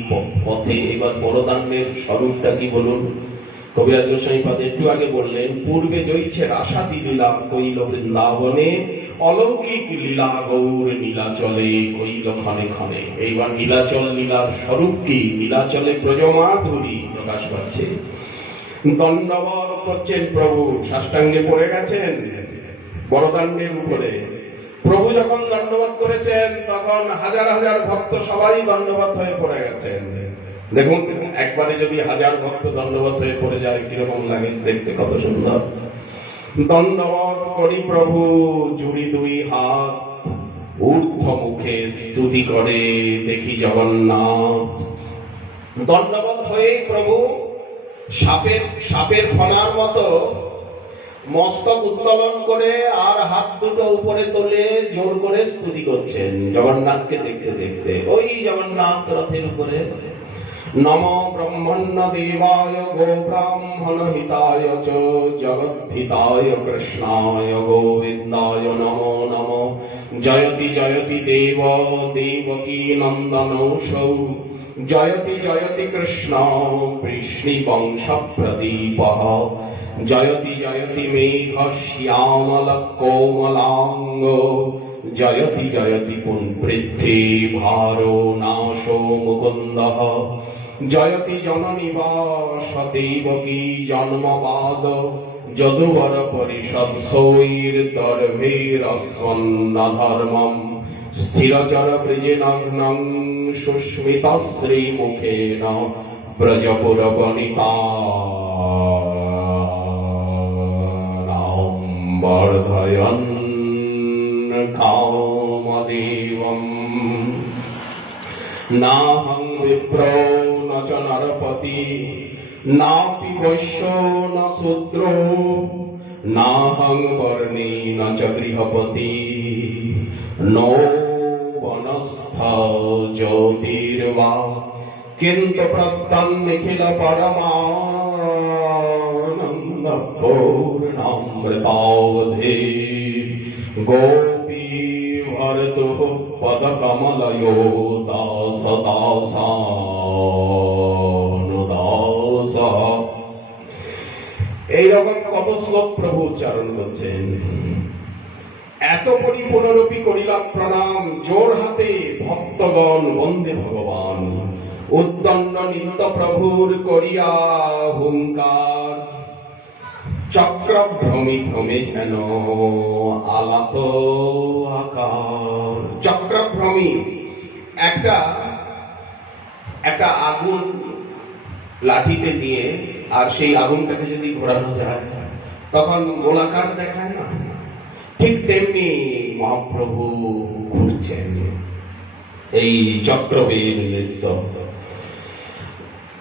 পথে। এবার বড়দান্ডের স্বরূপটা কি বলুন? কবিরাজ গোস্বামী পাদ একটু আগে বললেন, পূর্বে জয়ীছে রাসাদি লীলা কইল বৃন্দাবনে, অলৌকিক লীলা গৌর নীলাচলে কইল ক্ষণে ক্ষণে। এইবার নীলাচল লীলার স্বরূপ কি? নীলাচলে ব্রজমাধুরী প্রকাশ পাচ্ছে। দণ্ডবত করছেন প্রভু, সাষ্টাঙ্গে পড়ে গেছেন বড়দান্ডের উপরে। প্রভু যখন দণ্ডবত করেছেন, তখন হাজার হাজার ভক্ত সবাই দণ্ডবত হয়ে পড়ে গেছেন। দেখুন, একবারে যদি হাজার ভক্ত দণ্ডবত হয়ে পড়ে যায় কিরকম লাগে দেখতে, কত সুন্দর। দণ্ডবত করি প্রভু জুড়ি দুই হাত, ঊর্ধ্ব মুখে স্তুতি করে দেখি জগন্নাথ। দণ্ডবত হয়ে প্রভু সাপের ফনার মতো মস্তক উত্তোলন করে আর হাত দুটো উপরে তোলে জোর করে স্তুতি করছেন জগন্নাথকে দেখতে দেখতে। ওই জগন্নাথ রথের উপরে নমো ব্রহ্মণ্য দেবায় গো ব্রাহ্মণ হিতায় চ জগদ্ধিতায় কৃষ্ণায় গোবিন্দায় নমো নমো। জয়তি জয়তি দেব দেবকী নন্দনৌষৌ, জয়তি জয়তি কৃষ্ণ বৃষ্ণি বংশ প্রদীপঃ। জয়তি জয়তি মেঘ শ্যামল কোমলাঙ্গ, জয়তি জয়তি পুনপৃথ্বী ভারো নাশো মুকুন্দঃ। জয়তি জননী বাস দেবকী জন্মপাদ, যদুবর পরিষদ সৌর দর্ভেরস্বন্ন ধর্মম। স্থিরচর ব্রজে নগ্নং সুস্মিত শ্রীমুখেন ব্রজপুরবনিতা বর্ধয়ন কামদেবম। নাহং বিপ্রো ন চ নরপতি, নাপি বৈশ্য ন শূদ্রো, নাহং বর্ণী ন চ গৃহপতি, নো বনস্থ জ্যোতির্বা, কিন্তু প্রত্যং নিখিল পরমানন্দ পূর্ণামৃতাবধি। গোপী ভরতু পদ কমলयो দাস দাসানুদাস। কত শ্লোক প্রভু উচ্চারণ করছেন। এত পরিপূর্ণরূপী করিলাম প্রণাম, জোর হাতে ভক্তগণ বন্দে ভগবান। উদ্দণ্ড নিত্য প্রভুর করিয়া হুঙ্কার, চক্র ভ্রমি ভ্রমে যেন আলাত আকার। চক্রভ্রমী একটা আগুন লাঠিতে নিয়ে, আর সেই আগুনটাকে যদি ঘোরানো যায় তখন গোলাকার দেখায় না, ঠিক তেমনি মহাপ্রভু ঘুরছেন। এই চক্রবের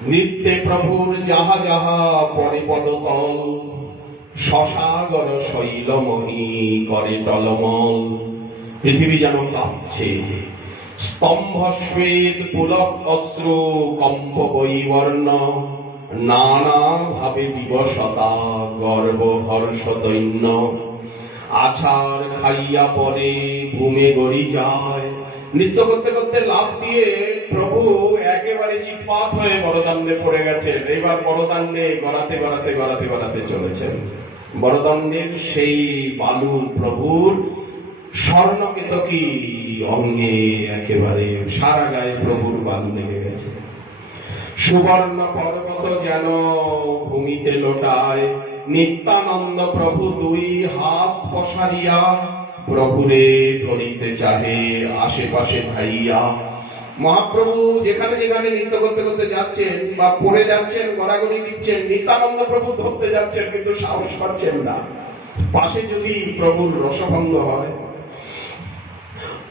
নৃত্যে প্রভুর যাহা যাহা পরে পদতল, শশাগর শৈলমণি করে টলমল। পৃথিবী যেন কাঁপছে, স্তম্ভ শ্বেত পুলক অশ্রু কম্প বৈবর্ণ, নানা ভাবে বিবশতা গর্ব হর্ষ দৈন্য। আছাড় খাইয়া পরে ঘুমে গড়ি যায়। নৃত্য করতে করতে লাফ দিয়ে প্রভু একেবারে চিৎপাত হয়ে বড়দান্ডে পড়ে গেছেন। এইবার বড়দান্ডে গড়াতে গড়াতে গড়াতে গড়াতে চলেছেন। বড়দান্ডের সেই বালু প্রভুর স্বর্ণকেতকী অঙ্গে একেবারে সারা গায়ে প্রভুর বালু লেগে গেছে। সুবর্ণ পর্বত যেন ভূমিতে লোটায়। নিত্যানন্দ প্রভু দুই হাত পসারিয়া প্রভুরে ধরিতে চাহে আশেপাশে ধাইয়া। মহাপ্রভু যেখানে যেখানে নৃত্য করতে করতে যাচ্ছেন বা পড়ে যাচ্ছেন, গড়াগড়ি দিচ্ছেন, নিত্যানন্দ প্রভু ধরতে যাচ্ছেন কিন্তু সাহস পাচ্ছেন না। পাশে যদি প্রভুর রসভঙ্গ হয়,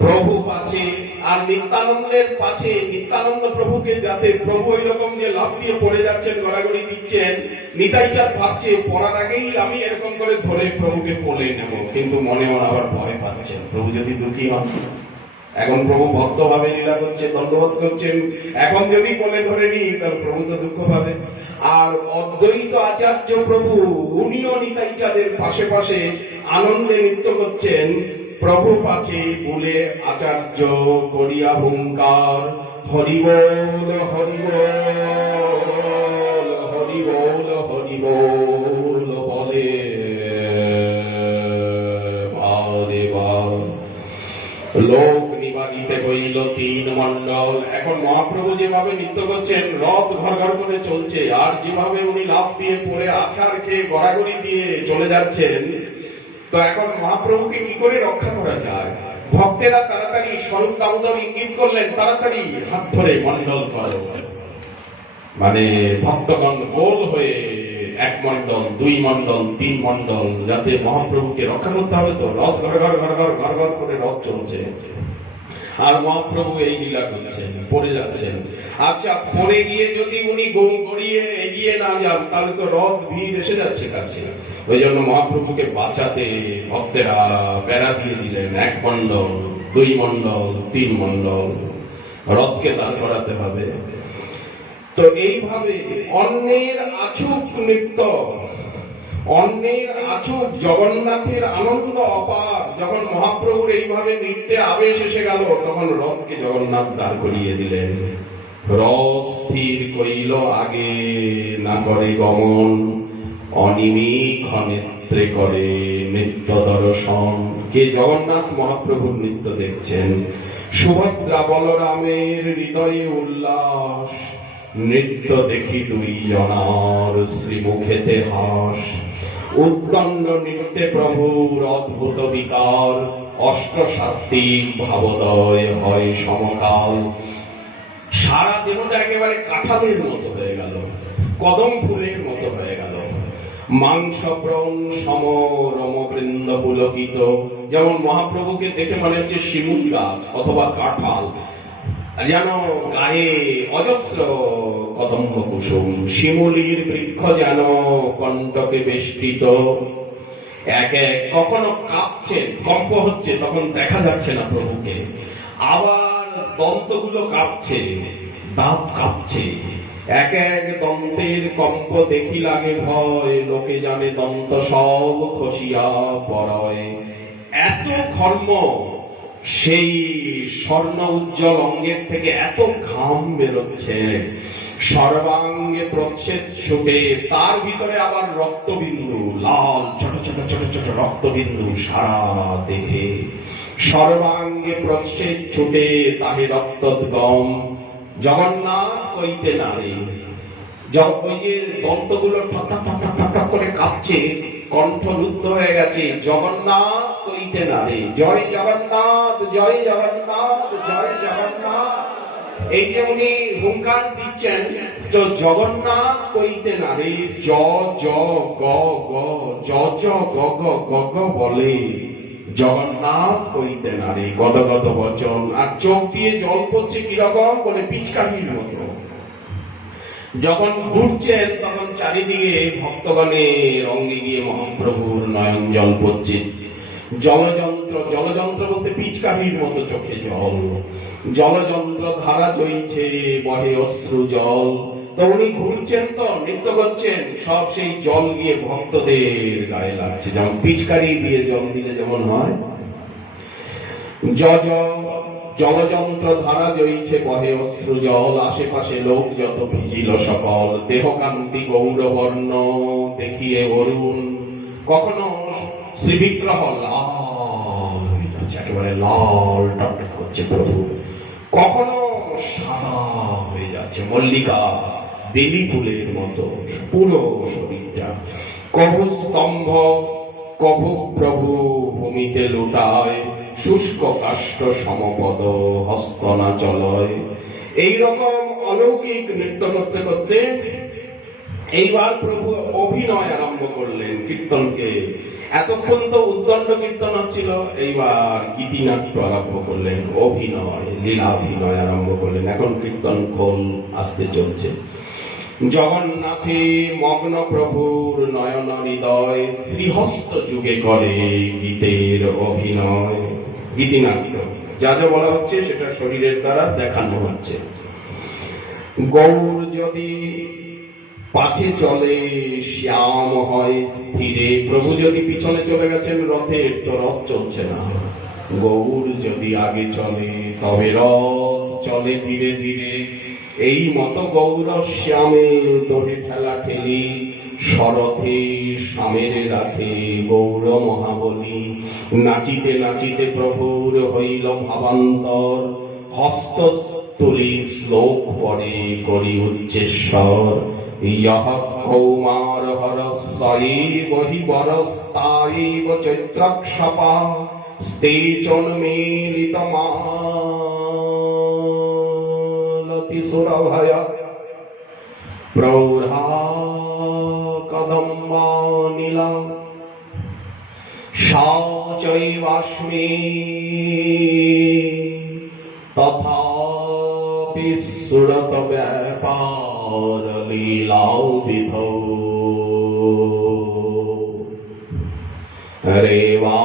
প্রভু পাছে আর নিত্যানন্দের পাছে, নিত্যানন্দ প্রভুকে যাতে প্রভু ওই রকম যে লাফ দিয়ে পড়ে যাচ্ছেন, গড়াগড়ি দিচ্ছেন, নিতাইচাঁদ ভাবছে পড়ার আগেই আমি এরকম করে ধরে প্রভুকে কোলে নেব, কিন্তু মনে মনে আবার ভয় পাচ্ছেন প্রভু যদি দুঃখী হন। এখন প্রভু ভক্ত ভাবে লীলা করছে, দণ্ডবোধ করছেন, এখন যদি কোলে ধরে নি তাহলে প্রভু তো দুঃখ পাবে। আর অদ্বৈত আচার্য প্রভু উনিও নিতাইচাঁদের পাশে পাশে আনন্দে নৃত্য করছেন। প্রভু পাছে বলে আচার্য করিয়া হুঙ্কার, হরি বল হরি বল হরি বল হরি বল বলে বারে বার। লোক নিবারিতে হইল তিন মণ্ডল। এখন মহাপ্রভু যেভাবে নৃত্য করছেন, রথ ঘর ঘর করে চলছে, আর যেভাবে উনি লাফ দিয়ে পড়ে আছাড় খেয়ে গড়াগড়ি দিয়ে চলে যাচ্ছেন, তো এখন মহাপ্রভুকে কি করে রক্ষা করা যায়? ভক্তেরা তাড়াতাড়ি স্বরূপ দামোদর ইঙ্গিত করলেন, তাড়াতাড়ি হাত ধরে মণ্ডল করো। মানে ভক্তগণ গোল হয়ে এক মণ্ডল, দুই মণ্ডল, তিন মণ্ডল, যাতে মহাপ্রভুকে রক্ষা করতে হবে। তো রথ ঘর ঘর ঘর ঘর ঘর ঘর করে রথ চলছে, আর মহাপ্রভু এই লীলা করছেন, পড়ে যাচ্ছেন। আচ্ছা, পড়ে গিয়ে যদি উনি গড়িয়ে এগিয়ে না যান তাহলে তো রথ ভিড় এসে যাচ্ছে কাছে। ওই জন্য মহাপ্রভুকে বাঁচাতে ভক্তেরা বেড়া দিয়ে দিলেন, এক মণ্ডল, দুই মণ্ডল, তিন মণ্ডল, রথকে দাঁড় করাতে হবে। তো এইভাবে অন্যের আছুক নৃত্য, অন্যের আছুক জগন্নাথের আনন্দ অপার। যখন মহাপ্রভুর এইভাবে নৃত্যে আবেশ এসে গেল, তখন রথকে জগন্নাথ দাঁড় করিয়ে দিলেন। রথ স্থির কইল আগে না করে গমন, অনিমিষ নেত্রে করে নৃত্য দর্শন। কে? জগন্নাথ মহাপ্রভুর নৃত্য দেখছেন। সুভদ্রা বলরামের হৃদয়ে উল্লাস, নৃত্য দেখি দুই জনার শ্রীমুখেতে হাস। উদ্দণ্ড নৃত্যে প্রভুর অদ্ভুত বিকার, অষ্টসাত্ত্বিক ভাবোদয় হয় সমকাল। সারা দেহটা একেবারে কাঁঠালের মতো হয়ে গেল, কদম ফুলের মতো হয়ে গেল। মাংস ব্রণ সম রমবৃন্দ পুলকিত। যেমন মহাপ্রভুকে দেখে মনে হচ্ছে শিমুল গাছ অথবা কাঁঠাল, যেন গায়ে অজস্র কদম্ব কুসুম। শিমুলির বৃক্ষ যেন কণ্টকে বেষ্টিত। এক এক কখনো কাঁপছেন, কম্প হচ্ছে, তখন দেখা যাচ্ছে না প্রভুকে। আবার দন্তগুলো কাঁপছে, দাঁত কাঁপছে। এক এক দন্তের কম্প দেখি লাগে ভয়, লোকে জানে দন্ত সব খসিয়া পড়য়। এত ঘর্ম, সেই স্বর্ণ উজ্জ্বল অঙ্গের থেকে এত ঘাম বেরোচ্ছে, সর্বাঙ্গে সর্বাঙ্গে প্রচ্ছেদ ছুটে, তার ভিতরে আবার রক্তবিন্দু, লাল ছোট ছোট ছোট ছোট রক্তবিন্দু সারা দেহে। সর্বাঙ্গে প্রচ্ছেদ ছুটে তাহে রক্তোদ্গম, জগন্নাথ কইতে নারে। ওই যে দন্তগুলো ঠক ঠক ঠক ঠক ঠক ঠক করে কাঁপছে, কণ্ঠ রুদ্ধ হয়ে গেছে, জগন্নাথ কইতে নারে। জয় জগন্নাথ, জয় জগন্নাথ, জয় জগন্নাথ। এই যে উনি হুঙ্কার দিচ্ছেন, তো জগন্নাথ কইতে নারে, জ জ গ গ, জ জ গ গ গ গ বলে জগন্নাথ কইতে নারে, গদ গদ বচন। আর চোখ দিয়ে জল পড়ছে কিরকম বলে, পিচকারির মতো। যখন ঘুরছেন তখন চারিদিকে ভক্তগণের অঙ্গে গিয়ে মহাপ্রভুর নয়ন জল পড়ছে। জলযন্ত্র, জলযন্ত্র বলতে পিচকারির মতো চোখে জল, জলযন্ত্র ধারা জইছে বহে অশ্রু জল। তো উনি ঘুরছেন, তো নৃত্য করছেন, সব সেই জল গিয়ে ভক্তদের গায়ে লাগছে, যেমন পিচকারি দিয়ে জল দিলে যেমন হয়। জলযন্ত্র ধারা জইছে বহে অশ্রু জল, আশেপাশে লোক যত ভিজিল সকল। দেহকান্তি গৌরবর্ণ দেখিয়ে অরুণ, কখনো শ্রীবিগ্রহ লাল, একেবারে লাল টকটক করছে প্রভু, কখনো সাদা হয়ে যাচ্ছে মল্লিকা বেলি ফুলের মতো পুরো শরীরটা। কভু স্তম্ভ, কভু প্রভু ভূমিতে লুটায়, শুষ্ক কাষ্ঠ সমপদ হস্ত না চলয়। এইরকম অলৌকিক নৃত্য করতে করতে এইবার প্রভু অভিনয় আরম্ভ করলেন কীর্তনকে। এতক্ষণ তো উদ্দণ্ড কীর্তন হচ্ছিল, এইবার গীতিনাট্য আরম্ভ করলেন, অভিনয় লীলাভিনয় আরম্ভ করলেন। এখন কীর্তন খোল আসতে চলছে। জগন্নাথে মগ্ন প্রভুর নয়ন হৃদয়, শ্রীহস্ত যুগে করে গীতের অভিনয়। গীতিনাট্য যা যা বলা হচ্ছে সেটা শরীরের দ্বারা দেখানো হচ্ছে। গৌর যদি পাছে চলে শ্যাম হয় স্থিরে, প্রভু যদি পিছনে চলে গেছেন রথের, তো রথ চলছে না। গৌর যদি আগে চলে তবে রথ চলে ধীরে ধীরে। এই মতো গৌর শ্যামে দোহে ঠেলা ঠেলি, শরথে শ্যামের রাখে গৌর মহাবলী। নাচিতে নাচিতে প্রভুর হইল ভাবান্তর, হস্ত তুলি শ্লোক পড়ে করি উচ্চেশ্বর। ইয়ঃ কৌমার হরস্বৈব হি বরস্তাৈব চৈত্রক্ষপা, স্তেচোন্মীলিত মালতি সুরভয়। প্রৌঢ়া কদম্বানীলা সা চৈবাস্মি, তথাপি সুরত ব্যাপার লীলাও বিধৌ। রেবা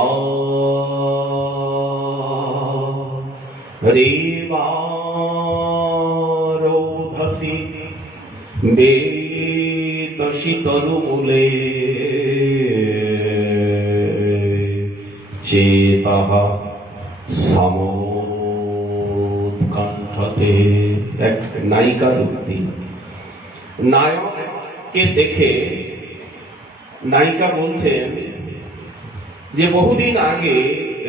রেবা রোধসি বেতসি তরুমূলে, চেতঃ সমোৎকণ্ঠতে। এক নায়িকার উক্তি। নায়ককে দেখে নায়িকা বলছেন যে বহুদিন আগে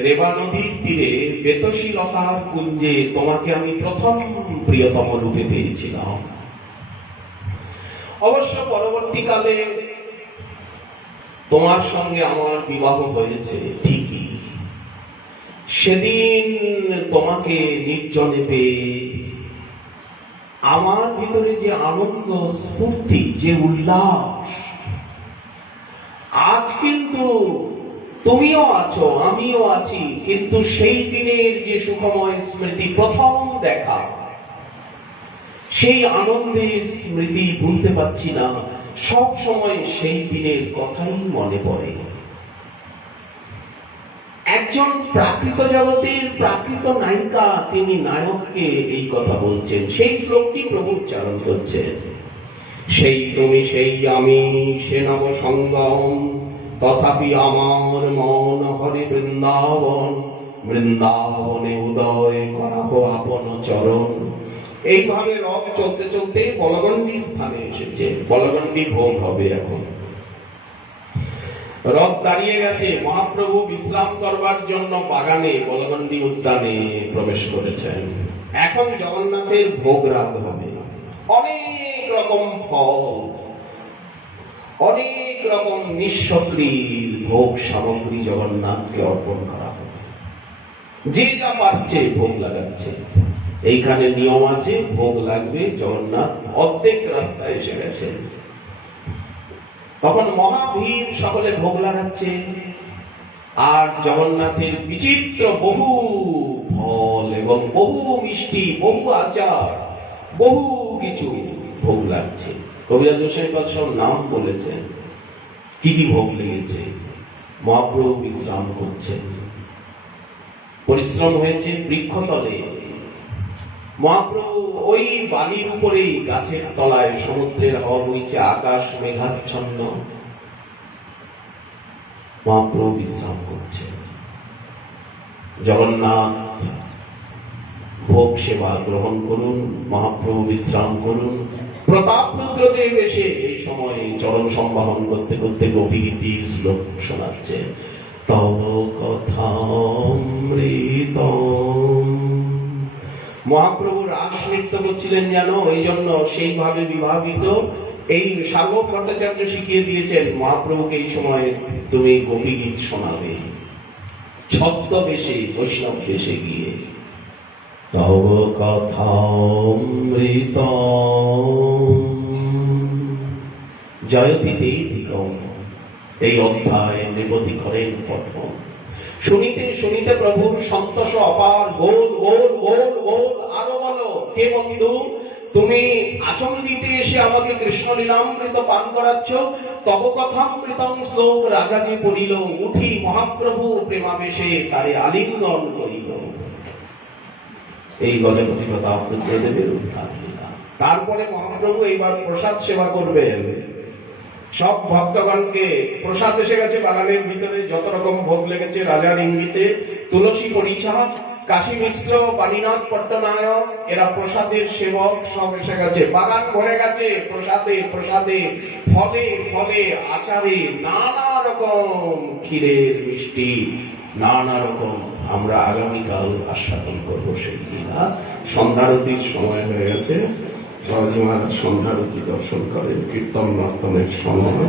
রেবা নদীর তীরে বেতসী লতার কুঞ্জে তোমাকে আমি প্রথম প্রিয়তম রূপে পেয়েছিলাম। অবশ্য পরবর্তীকালে তোমার সঙ্গে আমার বিবাহ হয়েছে ঠিকই, সেদিন তোমাকে নির্জনে পেয়ে আমার ভিতরে যে আনন্দ স্ফূর্তি, যে উল্লাস, আজ কিন্তু তুমিও আছো আমিও আছি, কিন্তু সেই দিনের যে সুখময় স্মৃতি, প্রথম দেখা, সেই আনন্দের স্মৃতি ভুলতে পারছি না। সব সময় সেই দিনের কথাই মনে পড়ে। একজন প্রাকৃত জগতের প্রাকৃত নায়িকা, তিনি নায়ককে এই কথা বলছেন। সেই শ্লোকটি প্রভু উচ্চারণ করছেন। সেই তুমি সেই আমি সে নব সঙ্গম, তথাপি আমার মন হরে বৃন্দাবন। বৃন্দাবনে উদয় করাবো আপন চরণ। এইভাবে রথ চলতে চলতে বলগণ্ডী স্থানে এসেছে। বলগণ্ডী ভোগ হবে এখন। রথ দাঁড়িয়ে গেছে, মহাপ্রভু বিশ্রাম করবার জন্য বাগানে বলগণ্ডী উদ্যানে প্রবেশ করেছেন। এখন জগন্নাথের ভোগ রাগ হবে। অনেক রকম ফল, অনেক রকম নিঃস্বকৃর ভোগ সামগ্রী জগন্নাথকে অর্পণ করা হবে। যে যা পারছে ভোগ লাগাচ্ছে। এইখানে নিয়ম আছে, ভোগ লাগবে। জগন্নাথ অর্ধেক রাস্তায় এসে গেছে। তখন মহাভীর সকলে ভোগ লাগাচ্ছে, আর জগন্নাথের বিচিত্র বহু ফল এবং বহু মিষ্টি, বহু আচার, বহু কিছু ভোগ লাগছে। কবিরাজ হোসেন সব নাম বলেছেন কি কি ভোগ লেগেছে। মহাপ্রভু বিশ্রাম করছেন, পরিশ্রম হয়েছে বৃক্ষতলে। মহাপ্রভু ওই বালির উপরেই, গাছের তলায়, সমুদ্রের হাওয়া বইছে, আকাশ মেঘাচ্ছন্ন, মহাপ্রভু বিশ্রাম করছেন। জগন্নাথ ভোগ সেবা গ্রহণ করুন, মহাপ্রভু বিশ্রাম করুন। প্রতাপ রুদ্রদেব এসে এই সময় চরণ সম্বাহন করতে করতে গোপীগীতির শ্লোক শোনাচ্ছে। তব কথামৃতম। মহাপ্রভু রাস নৃত্য করছিলেন যেন, এই জন্য সেইভাবে বিভাবিত। এই সার্বভ ভট্টাচার্য শিখিয়ে দিয়েছেন মহাপ্রভুকে এই সময় তুমি গোপীগীত শোনাবে, ছদ্মবেশে, বৈষ্ণব বেশে গিয়ে। তব কথামৃতম জয়তি দেদিকম। এই অধ্যায় নৃপতি করেন পঠন। শুনিতে শুনিতে প্রভুর সন্তোষ অপার। গোল গোল গোল গোল, আরো বলো। কে বন্ধু? তুমি আচমনিতে এসে আমাকে কৃষ্ণ লীলামৃত পান করাচ্ছ। তব কথামৃতম শ্লোক রাজাজি পড়িল। উঠি মহাপ্রভু প্রেমাবেশে তারে আলিঙ্গন করিল। এই গজপতি প্রতাপ রুদ্রদেবের উদ্ধার লীলা। তারপরে মহাপ্রভু এইবার প্রসাদ সেবা করবেন। সব ভক্তগণকে প্রসাদ এসে গেছে বাগানের ভিতরে, যত রকম ভোগ লেগেছে রাজার ইঙ্গিতে। তুলসী পরিছা, কাশী মিশ্র, বাণীনাথ পট্টনায়ক, এরা প্রসাদের সেবক সব এসে গেছে। বাগান ভরে গেছে প্রসাদে প্রসাদে, ফলে ফলে, আচারে, নানা রকম ক্ষীরের মিষ্টি, নানা রকম। আমরা আগামীকাল আস্বাদন করবো সেই লীলা। সন্ধ্যারতির সময় হয়ে গেছে। বাবাজি মহারাজ সন্ধ্যারতি দর্শন করেন, কীর্তন নর্তনের সময়।